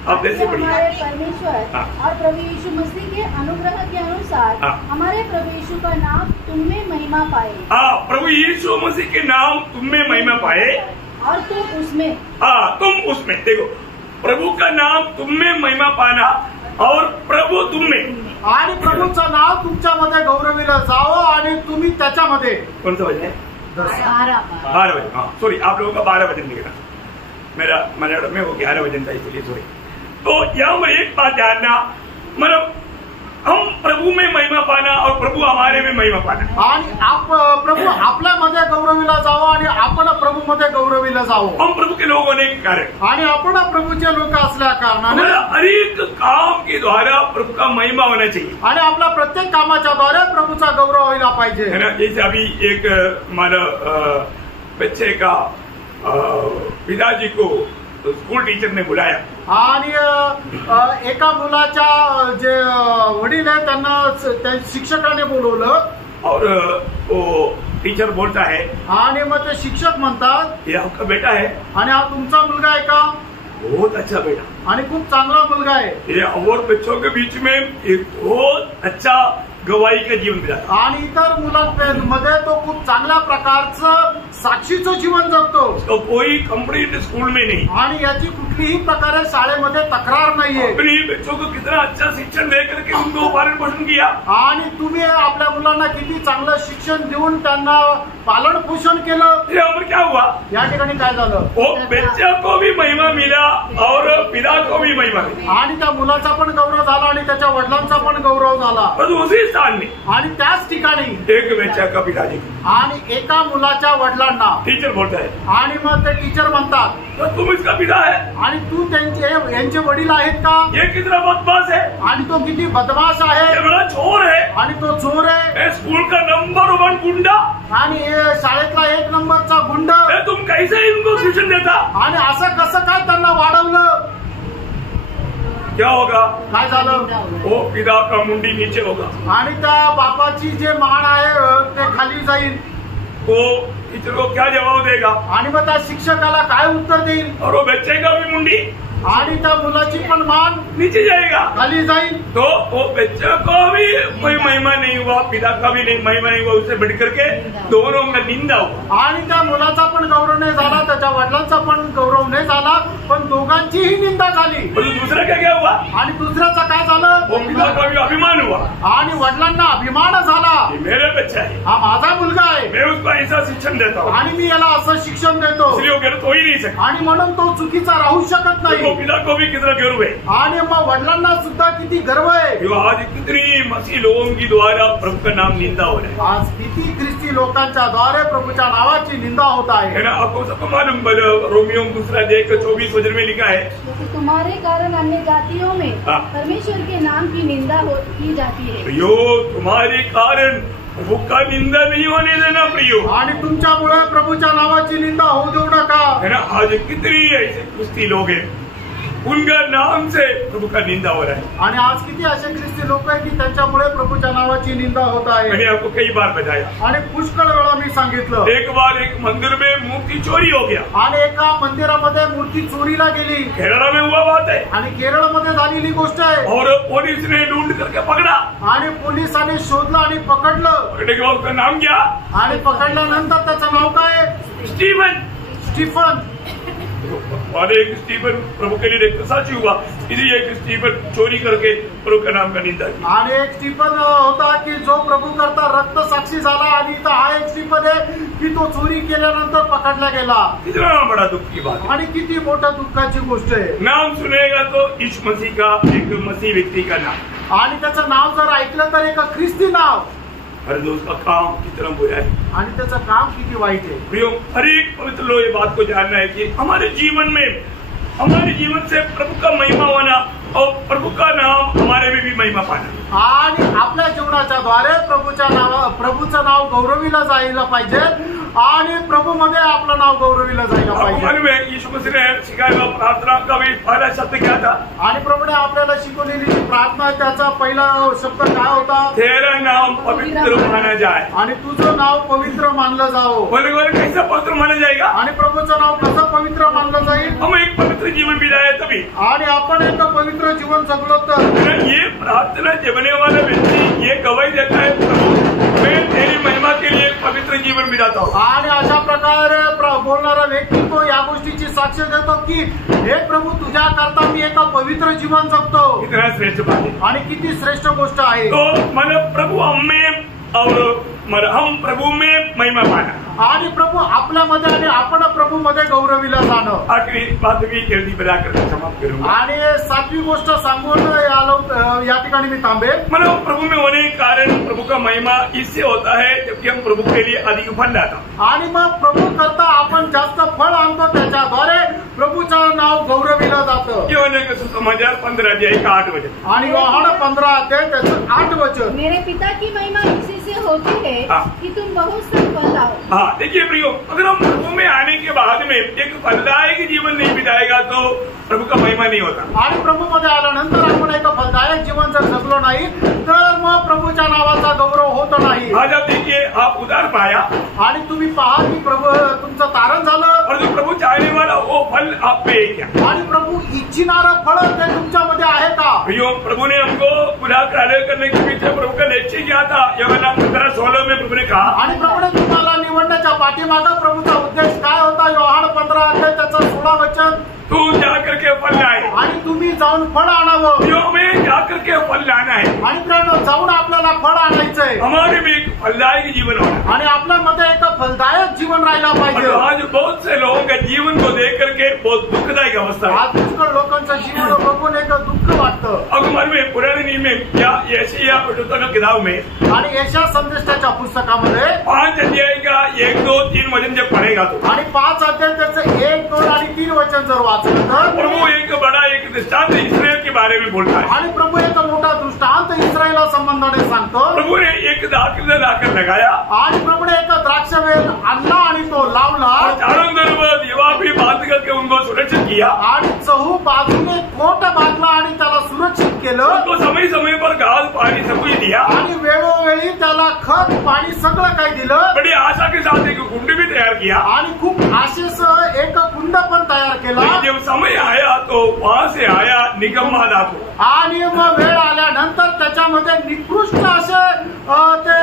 हमारे परमेश्वर और प्रभु यीशु मसीह के अनुग्रह के अनुसार हमारे प्रभु यीशु का नाम तुम में महिमा पाए। प्रभु यीशु मसीह के नाम तुम में महिमा पाए, और तुम उसमें, तुम उसमें। देखो, प्रभु का नाम तुम में महिमा पाना और प्रभु तुम में, आणि प्रभूचं नाव तुमच्यामध्ये गौरविलं जावं आणि तुम्ही त्याच्यामध्ये। कौन सा वचन है? 12 वचन। हाँ सॉरी, आप लोगों का 12 वचन दिख रहा, मेरा मलयालम में वो 11 वचन था, इसलिए सॉरी। तो यहाँ पर एक बात जानना, मतलब हम प्रभु में महिमा पाना और प्रभु हमारे में महिमा पाना, आणि प्रभू आपल्यामध्ये गौरविला जावं आणि आपण प्रभूमध्ये गौरविला जावं। हम प्रभु के लोग होने के कारण, आणि आपण प्रभूचे लोक असल्या कारणाने हर एक काम के द्वारा प्रभु का महिमा होना चाहिए, आणि आपल्या प्रत्येक कामाच्या द्वारे प्रभूचा गौरव व्हायला पाहिजे, है ना। जैसे अभी एक हमारा बच्चे का पिताजी को स्कूल टीचर ने बुलाया, आणि एका मुलाच्या जे वडील आहे त्यांना शिक्षकाने बोलवलं, और वो टीचर बोलता है, आणि मग ते शिक्षक म्हणतात, ये आपका बेटा है, आणि हा तुमचा मुलगा आहे का? बहुत अच्छा बेटा, आणि खूप चांगला मुलगा आहे। ये और बच्चों के बीच में एक बहुत अच्छा गवाही का जीवन बिताता, आणि इतर मुलांमध्ये तो खूप चांगल्या प्रकारचं साक्षीचं जीवन जगतो। तो कोई कंप्लीट स्कूल में नहीं, आणि याची कुठलीही प्रकारे शाळेमध्ये तक्रार नाहीये। अपने बच्चों को कितना अच्छा शिक्षण दे करके उनको पालन पोषण किया, आणि तुम्ही आपल्या मुलांना किती चांगलं शिक्षण देऊन त्यांना पालन पोषण केलं। यहाँ पर क्या हुआ? या ठिकाणी काय झालं? वो बच्चे को भी महिमा मिला और पिता को भी महिमा मिली, आणि त्या मुलाचा पण गौरव झाला आणि त्याच्या वडिलांचा पण गौरव झाला। और उसी स्थान में, आणि त्याच ठिकाणी एक बच्चा का पिताजी, आणि एका मुलाच्या वडिलांना टीचर बोलता है, आणि मग ते टीचर म्हणतात, तो तुम इसका पिता है, आणि तू यांचे वडील आहेत का? ये कितना बदमाश है, आणि तो किती बदमाश आहे, ये बड़ा चोर है, आणि तो चोर आहे, स्कूल का नंबर 1 गुंडा, आणि शाळेतला 1 नंबरचा गुंड, तुम कैसे इनको शिक्षण देता? आणि असं कसं काय त्यांना वाढवलं? क्या होगा? काय झालं? वो पिता का मुंडी नीचे होगा, आणि त्या बापाची जे मान आहे ते खाली जाईल। वो टीचर को क्या जवाब देगा? आणि मग त्या शिक्षकाला काय उत्तर देईल? और वो बच्चे का भी मुंडी, आणि त्या मुलाची पण मान नीचे जाएगा, खाली जाईल। तो वो बच्चे को भी कोई महिमा नहीं हुआ, पिता का भी नहीं महिमा नहीं हुआ, उससे बढ़ करके दोनों का निंदा हुआ, आणि त्या मुलाचा पण गौरव नाही झाला, त्याच्या वडिलांचा पण गौरव गुन्हे झाला, पण दोघांचीही निंदा झाली. दूसरा क्या हुआ? आणि दुसऱ्याचा काय झालं? पिता को भी अभिमान हुआ आणि वडिलांना अभिमान झाला. मेरा बच्चा है, हा माझा मुलगा आहे, मैं उसको ऐसा शिक्षण देता हूँ आणि मी याला असं शिक्षण देतो, इसलिए गलत हो ही नहीं सकता. आणि म्हणून तो चुकीचा राहू शकत नाही. पिता को भी कितना गर्व है, आणि मग वडिलांना सुद्धा किती गर्व आहे. आज कितनी मसीह लोगों की द्वारा प्रभु का नाम निंदा हो रहा है. आज किती ख्रिस्ती लोकांच्या द्वारे प्रभूच्या नावाची निंदा होत आहे. आपको सबको मालूम, रोमियो 2:24 में लिखा है, तुम्हारे कारण अन्य जातियों में परमेश्वर के नाम की निंदा की जाती है. यो तुम्हारे कारण प्रभु का निंदा नहीं होने देना प्रियो. आणि तुमच्यामुळे प्रभूच्या नावाची निंदा होऊ देऊ नका. है ना. आज कितनी ऐसे ख्रिस्ती लोग हैं, उनका नाम से प्रभु का निंदा हो रहा है. आणि आज किती असे ख्रिस्ती लोक आहेत की त्यांच्यामुळे प्रभूच्या नावाची निंदा होत आहे. मैंने आपको कई बार बताया, आणि पुष्कळ वेळा मी सांगितलं, एक बार एक मंदिर में मूर्ति चोरी हो गया, आणि एका मंदिरामध्ये मूर्ती चोरीला गेली. केरला में हुआ बात है, आणि केरळमध्ये झालेली गोष्ट आहे. और पुलिस ने ढूंढ करके पकड़ा, आणि पोलिसांनी शोधलं आणि पकडलं. पकड़ने के बाद उसका नाम क्या? आणि पकडल्यानंतर त्याचं नाव काय? स्टीफन. स्टीफन. और एक स्टीफन प्रभु के लिए साक्षी हुआ, इसलिए एक स्टीफन चोरी करके प्रभु का नाम का निंदा की. आणि एक स्टीफन होता की जो प्रभू करता रक्त साक्षी झाला, आणि इथं हा एक स्टीफन आहे की तो चोरी केल्यानंतर पकडला गेला. कितना बड़ा दुख की बात. आणि किती मोठ्या दुःखाची गोष्ट आहे. नाम सुनेगा तो यीशु मसीह का, एक मसीह व्यक्ति का नाम, आणि त्याचं नाव जर ऐकलं तर एक ख्रिस्ती नाव, हर दोस्त का काम कितना बुरा है, आणि त्याचं काम किती वाईट आहे. प्रियो, हर एक पवित्र लोग ये बात को जानना है कि हमारे जीवन से प्रभु का महिमा होना और प्रभु का नाम हमारे में भी महिमा पाना. आणि आपल्या जीवनाच्या द्वारे प्रभूचं नाव गौरविलं जायला पाहिजे, आणि प्रभू मध्ये आपलं नाव गौरविलं जायला पाहिजे. यीशु मसीह ने सिखाया प्रार्थना का भी पहला शब्द क्या था? आणि प्रभूने आपल्याला शिकवलेली जी प्रार्थना, त्याचा पहिला शब्द काय होता? तेरा नाम पवित्र माना जाए. आणि तुझं नाव पवित्र मानलं जावं. बोले कैसा पवित्र माना जाएगा? आणि प्रभूचं नाव कसं पवित्र मानलं जाईल? हम एक पवित्र जीवन बिताए तभी. आणि आपण एक पवित्र जीवन जगलो तर. ये प्रार्थना जपने वाला व्यक्ति ये गवाही देता है, प्रभु मैं तेरी महिमा के लिए पवित्र जीवन बिताता हूँ. आणि अशा प्रकारे बोलणारा व्यक्ती तो या गोष्टीची साक्ष देतो की हे प्रभू तुझ्या करता मी एका पवित्र जीवन जगतो. कितना श्रेष्ठ बात है, आणि किती श्रेष्ठ गोष्ट आहे. तो मतलब प्रभु हमें और हम प्रभु में महिमा पाना, आणि प्रभू आपल्यामध्ये आणि आपण प्रभू मध्ये गौरविला जाणं. आखिरी बात भी जल्दी बता कर समाप्त करूंगा. आणि 7वी गोष्ट सांगून या ठिकाणी मी थांबेल. मतलब प्रभु में होने के कारण प्रभु का महिमा इससे होता है जबकि हम प्रभु के लिए अधिक फल लाता. आणि मग प्रभू करता आपण जास्त फळ आणतो, त्याच्याद्वारे प्रभूचं नाव गौरविलं जातं. सुसमाचार 15:8. आणि योहान 15 त्याचं 8 वचन. मेरे पिता की महिमा इसी से होती है कि तुम बहुत सा फल लाओ. हाँ, देखिए प्रियो, अगर हम प्रभु में आने के बाद में एक फलदायक जीवन नहीं बिताएगा तो प्रभु का महिमा नहीं होता. आणि प्रभू मध्ये आल्यानंतर आपण एक फलदायक जीवन जर जगलो नाही तर मग प्रभूच्या नावाचा गौरव होत नाही. आज आप देखिए, आप उदार पाया, आणि तुम्ही पहा की प्रभू तुमचं तारण झालं, और जो प्रभु चाहने वाला वो फल आप पे है क्या? आणि प्रभू इच्छिणारं फळ ते तुमच्यामध्ये आहे का? प्रियो, प्रभु ने हमको खुदा कार्य करने के पीछे प्रभु का निश्चय किया था. यूहन्ना 15:16 में प्रभु ने कहा, आणि प्रभूने तुम्हाला निवडण्याच्या पाठीमागं प्रभूचा उद्देश काय होता? योहान 15 त्याचं 16 वचन. तू जाकर के फल लाए, आणि तुम्ही जाऊन फळ आणावं. में जाकर के फल लाना है. आणि मित्रांनो, जाऊन आपल्याला फळ आणायचंय. हमारे भी एक फलदायक जीवन होना, आणि आपल्यामध्ये एक फलदायक जीवन राहायला पाहिजे. आज बहुत से लोगों के जीवन को देख करके बहुत दुखदायक अवस्था है. आज पुष्कळ लोकांचं जीवन बघून एक दुःख वाटतं. अब हमारे पुराने नियम में या यशायाह पुस्तक किताब में, आणि यशायाह संदेशाच्या पुस्तकामध्ये 5 अध्याय का 1, 2, 3 वचन जब पढ़ेगा तो, आणि 5 अध्याय त्याचं 1, 2 आणि 3 वचन जर वाचलं तर प्रभु एक बड़ा एक दृष्टांत इस्राएल के बारे में बोलता है. आणि प्रभू एक मोठा दृष्टांत इस्रायला संबंधाने सांगतो. प्रभु ने एक दाखिल लाकर लगाया, आणि प्रभूने एक द्राक्षवेल आणला आणि तो लावला, चारों तरफ दीवार बांध करके उनको सुरक्षित किया, आणि चहू बाजूने कोट बांधला आणि त्याला सुरक्षित केलं. तो समय समय पर घास पानी सब कुछ दिया, आणि वेळोवेळी त्याला खत पाणी सगळं काही दिलं. बड़ी आशा के साथ एक कुंड भी तैयार किया, आणि खूप आशेसह एक कुंड पण तयार केला. जब समय आया तो वहाँ से आया निकम्मा दाखव. आणि मग वेळ आल्यानंतर त्याच्यामध्ये निकृष्ट असे ते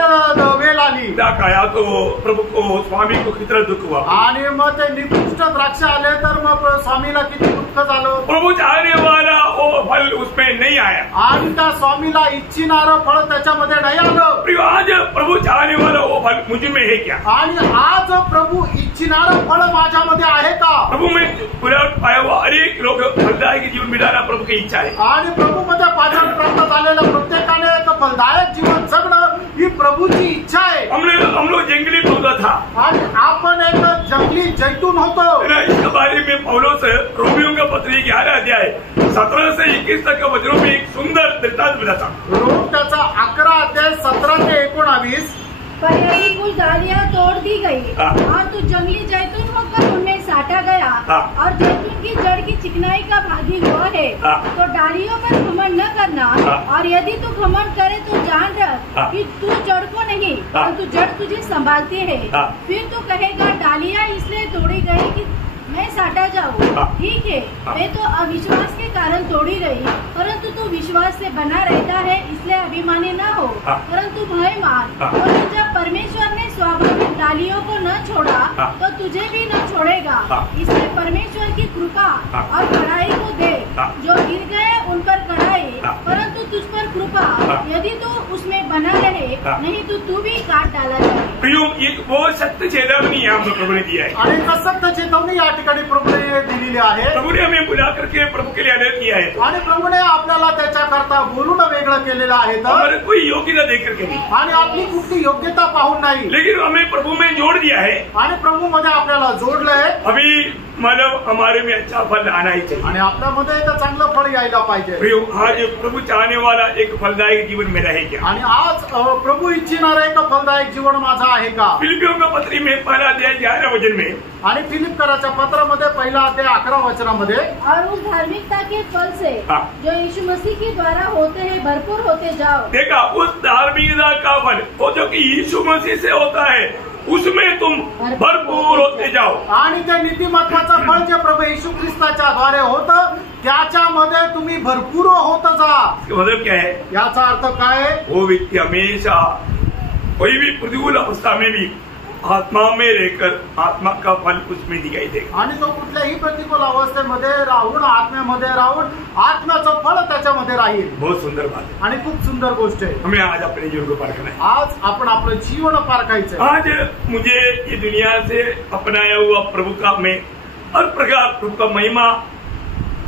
वेळ आली. काय तो प्रभू को स्वामी को कितना दुःख हुआ. आणि मग ते निकृष्ट द्राक्ष आले तर मग स्वामीला किती दुःख झालं. प्रभु चाहने वाला वो फल उसमें नहीं आया. आणि त्या स्वामीला इच्छिणारं फळ त्याच्यामध्ये नाही आलं. आज प्रभु चाहने वाला वो फल मुझ में है क्या. आणि आज प्रभू इच्छिणारं फळ माझ्यामध्ये आहे का. प्रभु में उलट पाया हुआ अनेक लोग फलदायक जीवन मिळाला प्रभू की इच्छा आहे. आणि प्रभू मध्ये पाचन प्राप्त झालेल्या प्रत्येकाने एक फलदायक जीवन जगणं ही प्रभूची इच्छा आहे. हम लोग जंगली पौधा था. आणि आपण एक जंगली जैतून होतो. इसके बारे में पौलुस रोमियों का पत्र 11 अध्याय 17 से 21 तक के वचनों में एक सुंदर दृष्टांत बताता. रोम त्याचा 11 अध्याय 17 ते 19. पर यदि कुछ डालियां तोड़ दी गई और तू जंगली जैतून होकर उनमें साटा गया और जैतून की जड़ की चिकनाई का भागी हुआ है तो डालियों पर घमंड न करना. और यदि तू घमंड करे तो जान रख कि तू जड़ को नहीं परंतु जड़ तुझे संभालती है. फिर तू कहेगा डालियां इसलिए तोड़ी गई कि मैं साटा जाऊँ. ठीक है, मैं तो अविश्वास के कारण तोड़ी गई परंतु तू विश्वास से बना रहता है इसलिए अभिमानी न हो परंतु भय मान. और जब परमेश्वर ने स्वाभाविक डालियों को न छोड़ा तो तुझे भी न छोड़ेगा. इसलिए परमेश्वर की कृपा और कड़ाई को दे. जो गिर गए उन पर कड़ाई परंतु तुझ पर कृपा. यदि तू उसमें बना रहे नहीं तो तू भी काट डाला जाए. वो सत्य चेतावनी हम प्रभु ने दिया है. आणि सत्य चेतावनी या ठिकाणी प्रभूने दिलेली आहे. प्रभुने हमें बुला करके प्रभु के लिए अलर्ट किया है. आणि प्रभूने आपल्याला त्याच्याकरता बोलून वेगळं केलेलं आहे. हमारे कोई योग्यता देख करके नहीं. आणि आपली कुठली योग्यता पाहून नाही. लेकिन हमें प्रभु में जोड़ दिया है. आणि प्रभू मध्ये आपल्याला जोडलंय. अभी मतलब हमारे में अच्छा फल आना ही चाहिए. आणि आपल्यामध्ये एक चांगलं फळ यायला पाहिजे. आज प्रभु चाहने वाला एक फलदायक जीवन मेरा है क्या. आणि आज प्रभू इच्छिणारा एक फलदायक जीवन माझा आहे का. फिलिपियों का पत्री में 1 अध्याय 11 वचन में आणि फिलिपकराच्या पत्रामध्ये 1 अध्याय 11 वचनामध्ये और उस धार्मिकता के फल से जो यीशु मसीह के द्वारा होते हैं भरपूर होते जाओ. देखा उस धार्मिकता का फल वो जो कि यीशु मसीह से होता है उसमें तुम भरपूर होते जाओ. आणि ते नीतिमत्वाचं फळ जे प्रभू येशू ख्रिस्ताच्या द्वारे होतं त्याच्यामध्ये तुम्ही भरपूर होत जा. मतलब क्या है. याचा अर्थ काय है. वो व्यक्ति हमेशा कोई भी प्रतिकूल अवस्था में भी आत्मा में रहकर आत्मा का फल उसमें दिखाई देगा. आणि तो कुठल्याही प्रतिकूल अवस्थेमध्ये राहून आत्म्यामध्ये राहून आत्म्याचं फळ त्याच्यामध्ये राहील. बहुत सुंदर बात है. आणि खूप सुंदर गोष्ट आहे. हमें आज अपने जीवन को पारखना है. आज आपण आपलं जीवन पारखायचं. आज मुझे ये दुनिया से अपनाया हुआ प्रभु का मैं हर प्रकार प्रभु का महिमा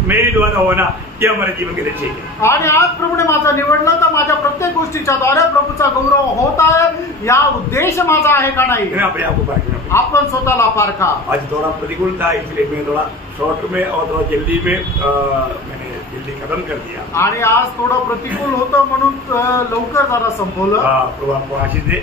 मेरे द्वारा होना ये हमारे जीवन के लक्ष्य है. आणि आज प्रभूने माझं निवडलं तर माझ्या प्रत्येक गोष्टीच्या द्वारे प्रभूचा गौरव होत आहे या उद्देश माझा आहे का नाही. अपने आप को पारखना. आपण स्वतःला पारखा. आज थोड़ा प्रतिकूल था इसलिए मैं थोड़ा शॉर्ट में और थोड़ा जल्दी में मैंने जल्दी खत्म कर दिया. आणि आज थोडं प्रतिकूल होतं म्हणून लवकर जरा संपवलं. प्रभु आपको आशीष दे.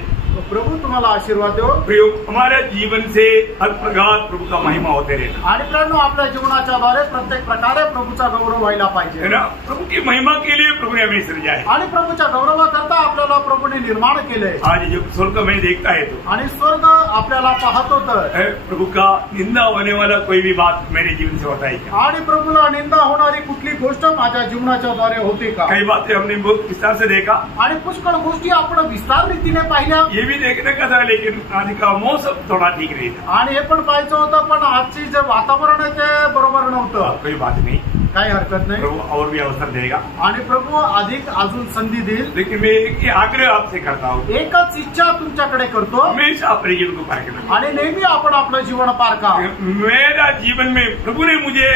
प्रभु तुम्हाला आशीर्वाद देव. प्रयोग हमारे जीवन से हर प्रकार प्रभु का महिमा होते रहे. आणि प्रणव आपल्या जीवनाच्या द्वारे प्रत्येक प्रकारे प्रभूचा गौरव व्हायला पाहिजे. प्रभु की महिमा के लिए प्रभु ने हमें सृजा है. आणि प्रभूच्या गौरवाकरता आपल्याला प्रभूने निर्माण केलंय. आज जो स्वर्ग में देखता है तो आणि स्वर्ग आपल्याला पाहतो तर प्रभु का निंदा होने वाला कोई भी बात मेरे जीवन से होता है क्या. आणि प्रभूला निंदा होणारी कुठली गोष्ट माझ्या जीवनाच्या द्वारे होते का. काही बातें हमने बहुत विस्तार से देखा. आणि पुष्कळ गोष्टी आपण विस्तार रीतीने पाहिल्या. ये भी देखने का था लेकिन आज का मौसम थोड़ा ठीक नहीं था. आणि हे पण पाहायचं होतं पण आजची जे वातावरण आहे ते बरोबर नव्हतं. कोई बात नहीं. काही हरकत नाही. प्रभु और भी अवसर देगा. आणि प्रभू अधिक अजून संधी देईल. लेकिन मैं एक आग्रह आपसे करता हूँ. एकच इच्छा तुमच्याकडे करतो. हमेशा अपने जीवन को पार करना. आणि नेहमी आपण आपलं जीवन पार का. मेरा जीवन में प्रभु ने मुझे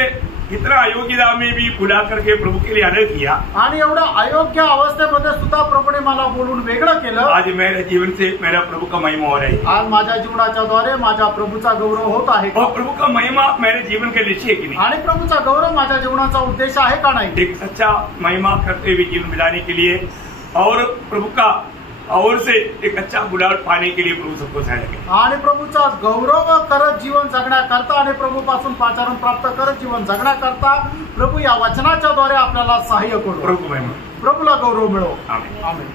इतना अयोग्यता में भी बुला करके प्रभु के लिए अलग किया. आणि एवढ्या अयोग्य अवस्थेमध्ये सुद्धा प्रभूने मला बोलून वेगळं केलं. आज मेरे जीवन से मेरा प्रभु का महिमा हो रहा है. आज माझ्या जीवनाच्या द्वारे माझ्या प्रभूचा गौरव होत आहे. और प्रभु का महिमा मेरे जीवन के लक्ष्य है कि नहीं. आणि प्रभूचा गौरव माझ्या जीवनाचा उद्देश आहे का नाही. एक सच्चा महिमा करते हुए जीवन बिताने के लिए और प्रभु का और से एक अच्छा गुलाल पाने के लिए प्रभु सबको सहायता करे. आणि प्रभूचा गौरव करत जीवन जगण्याकरता आणि प्रभूपासून पाचारण प्राप्त करत जीवन जगण्याकरता प्रभू या वचनाच्या द्वारे आपल्याला सहाय्य करू. प्रभूला गौरव मिळो. आमेन.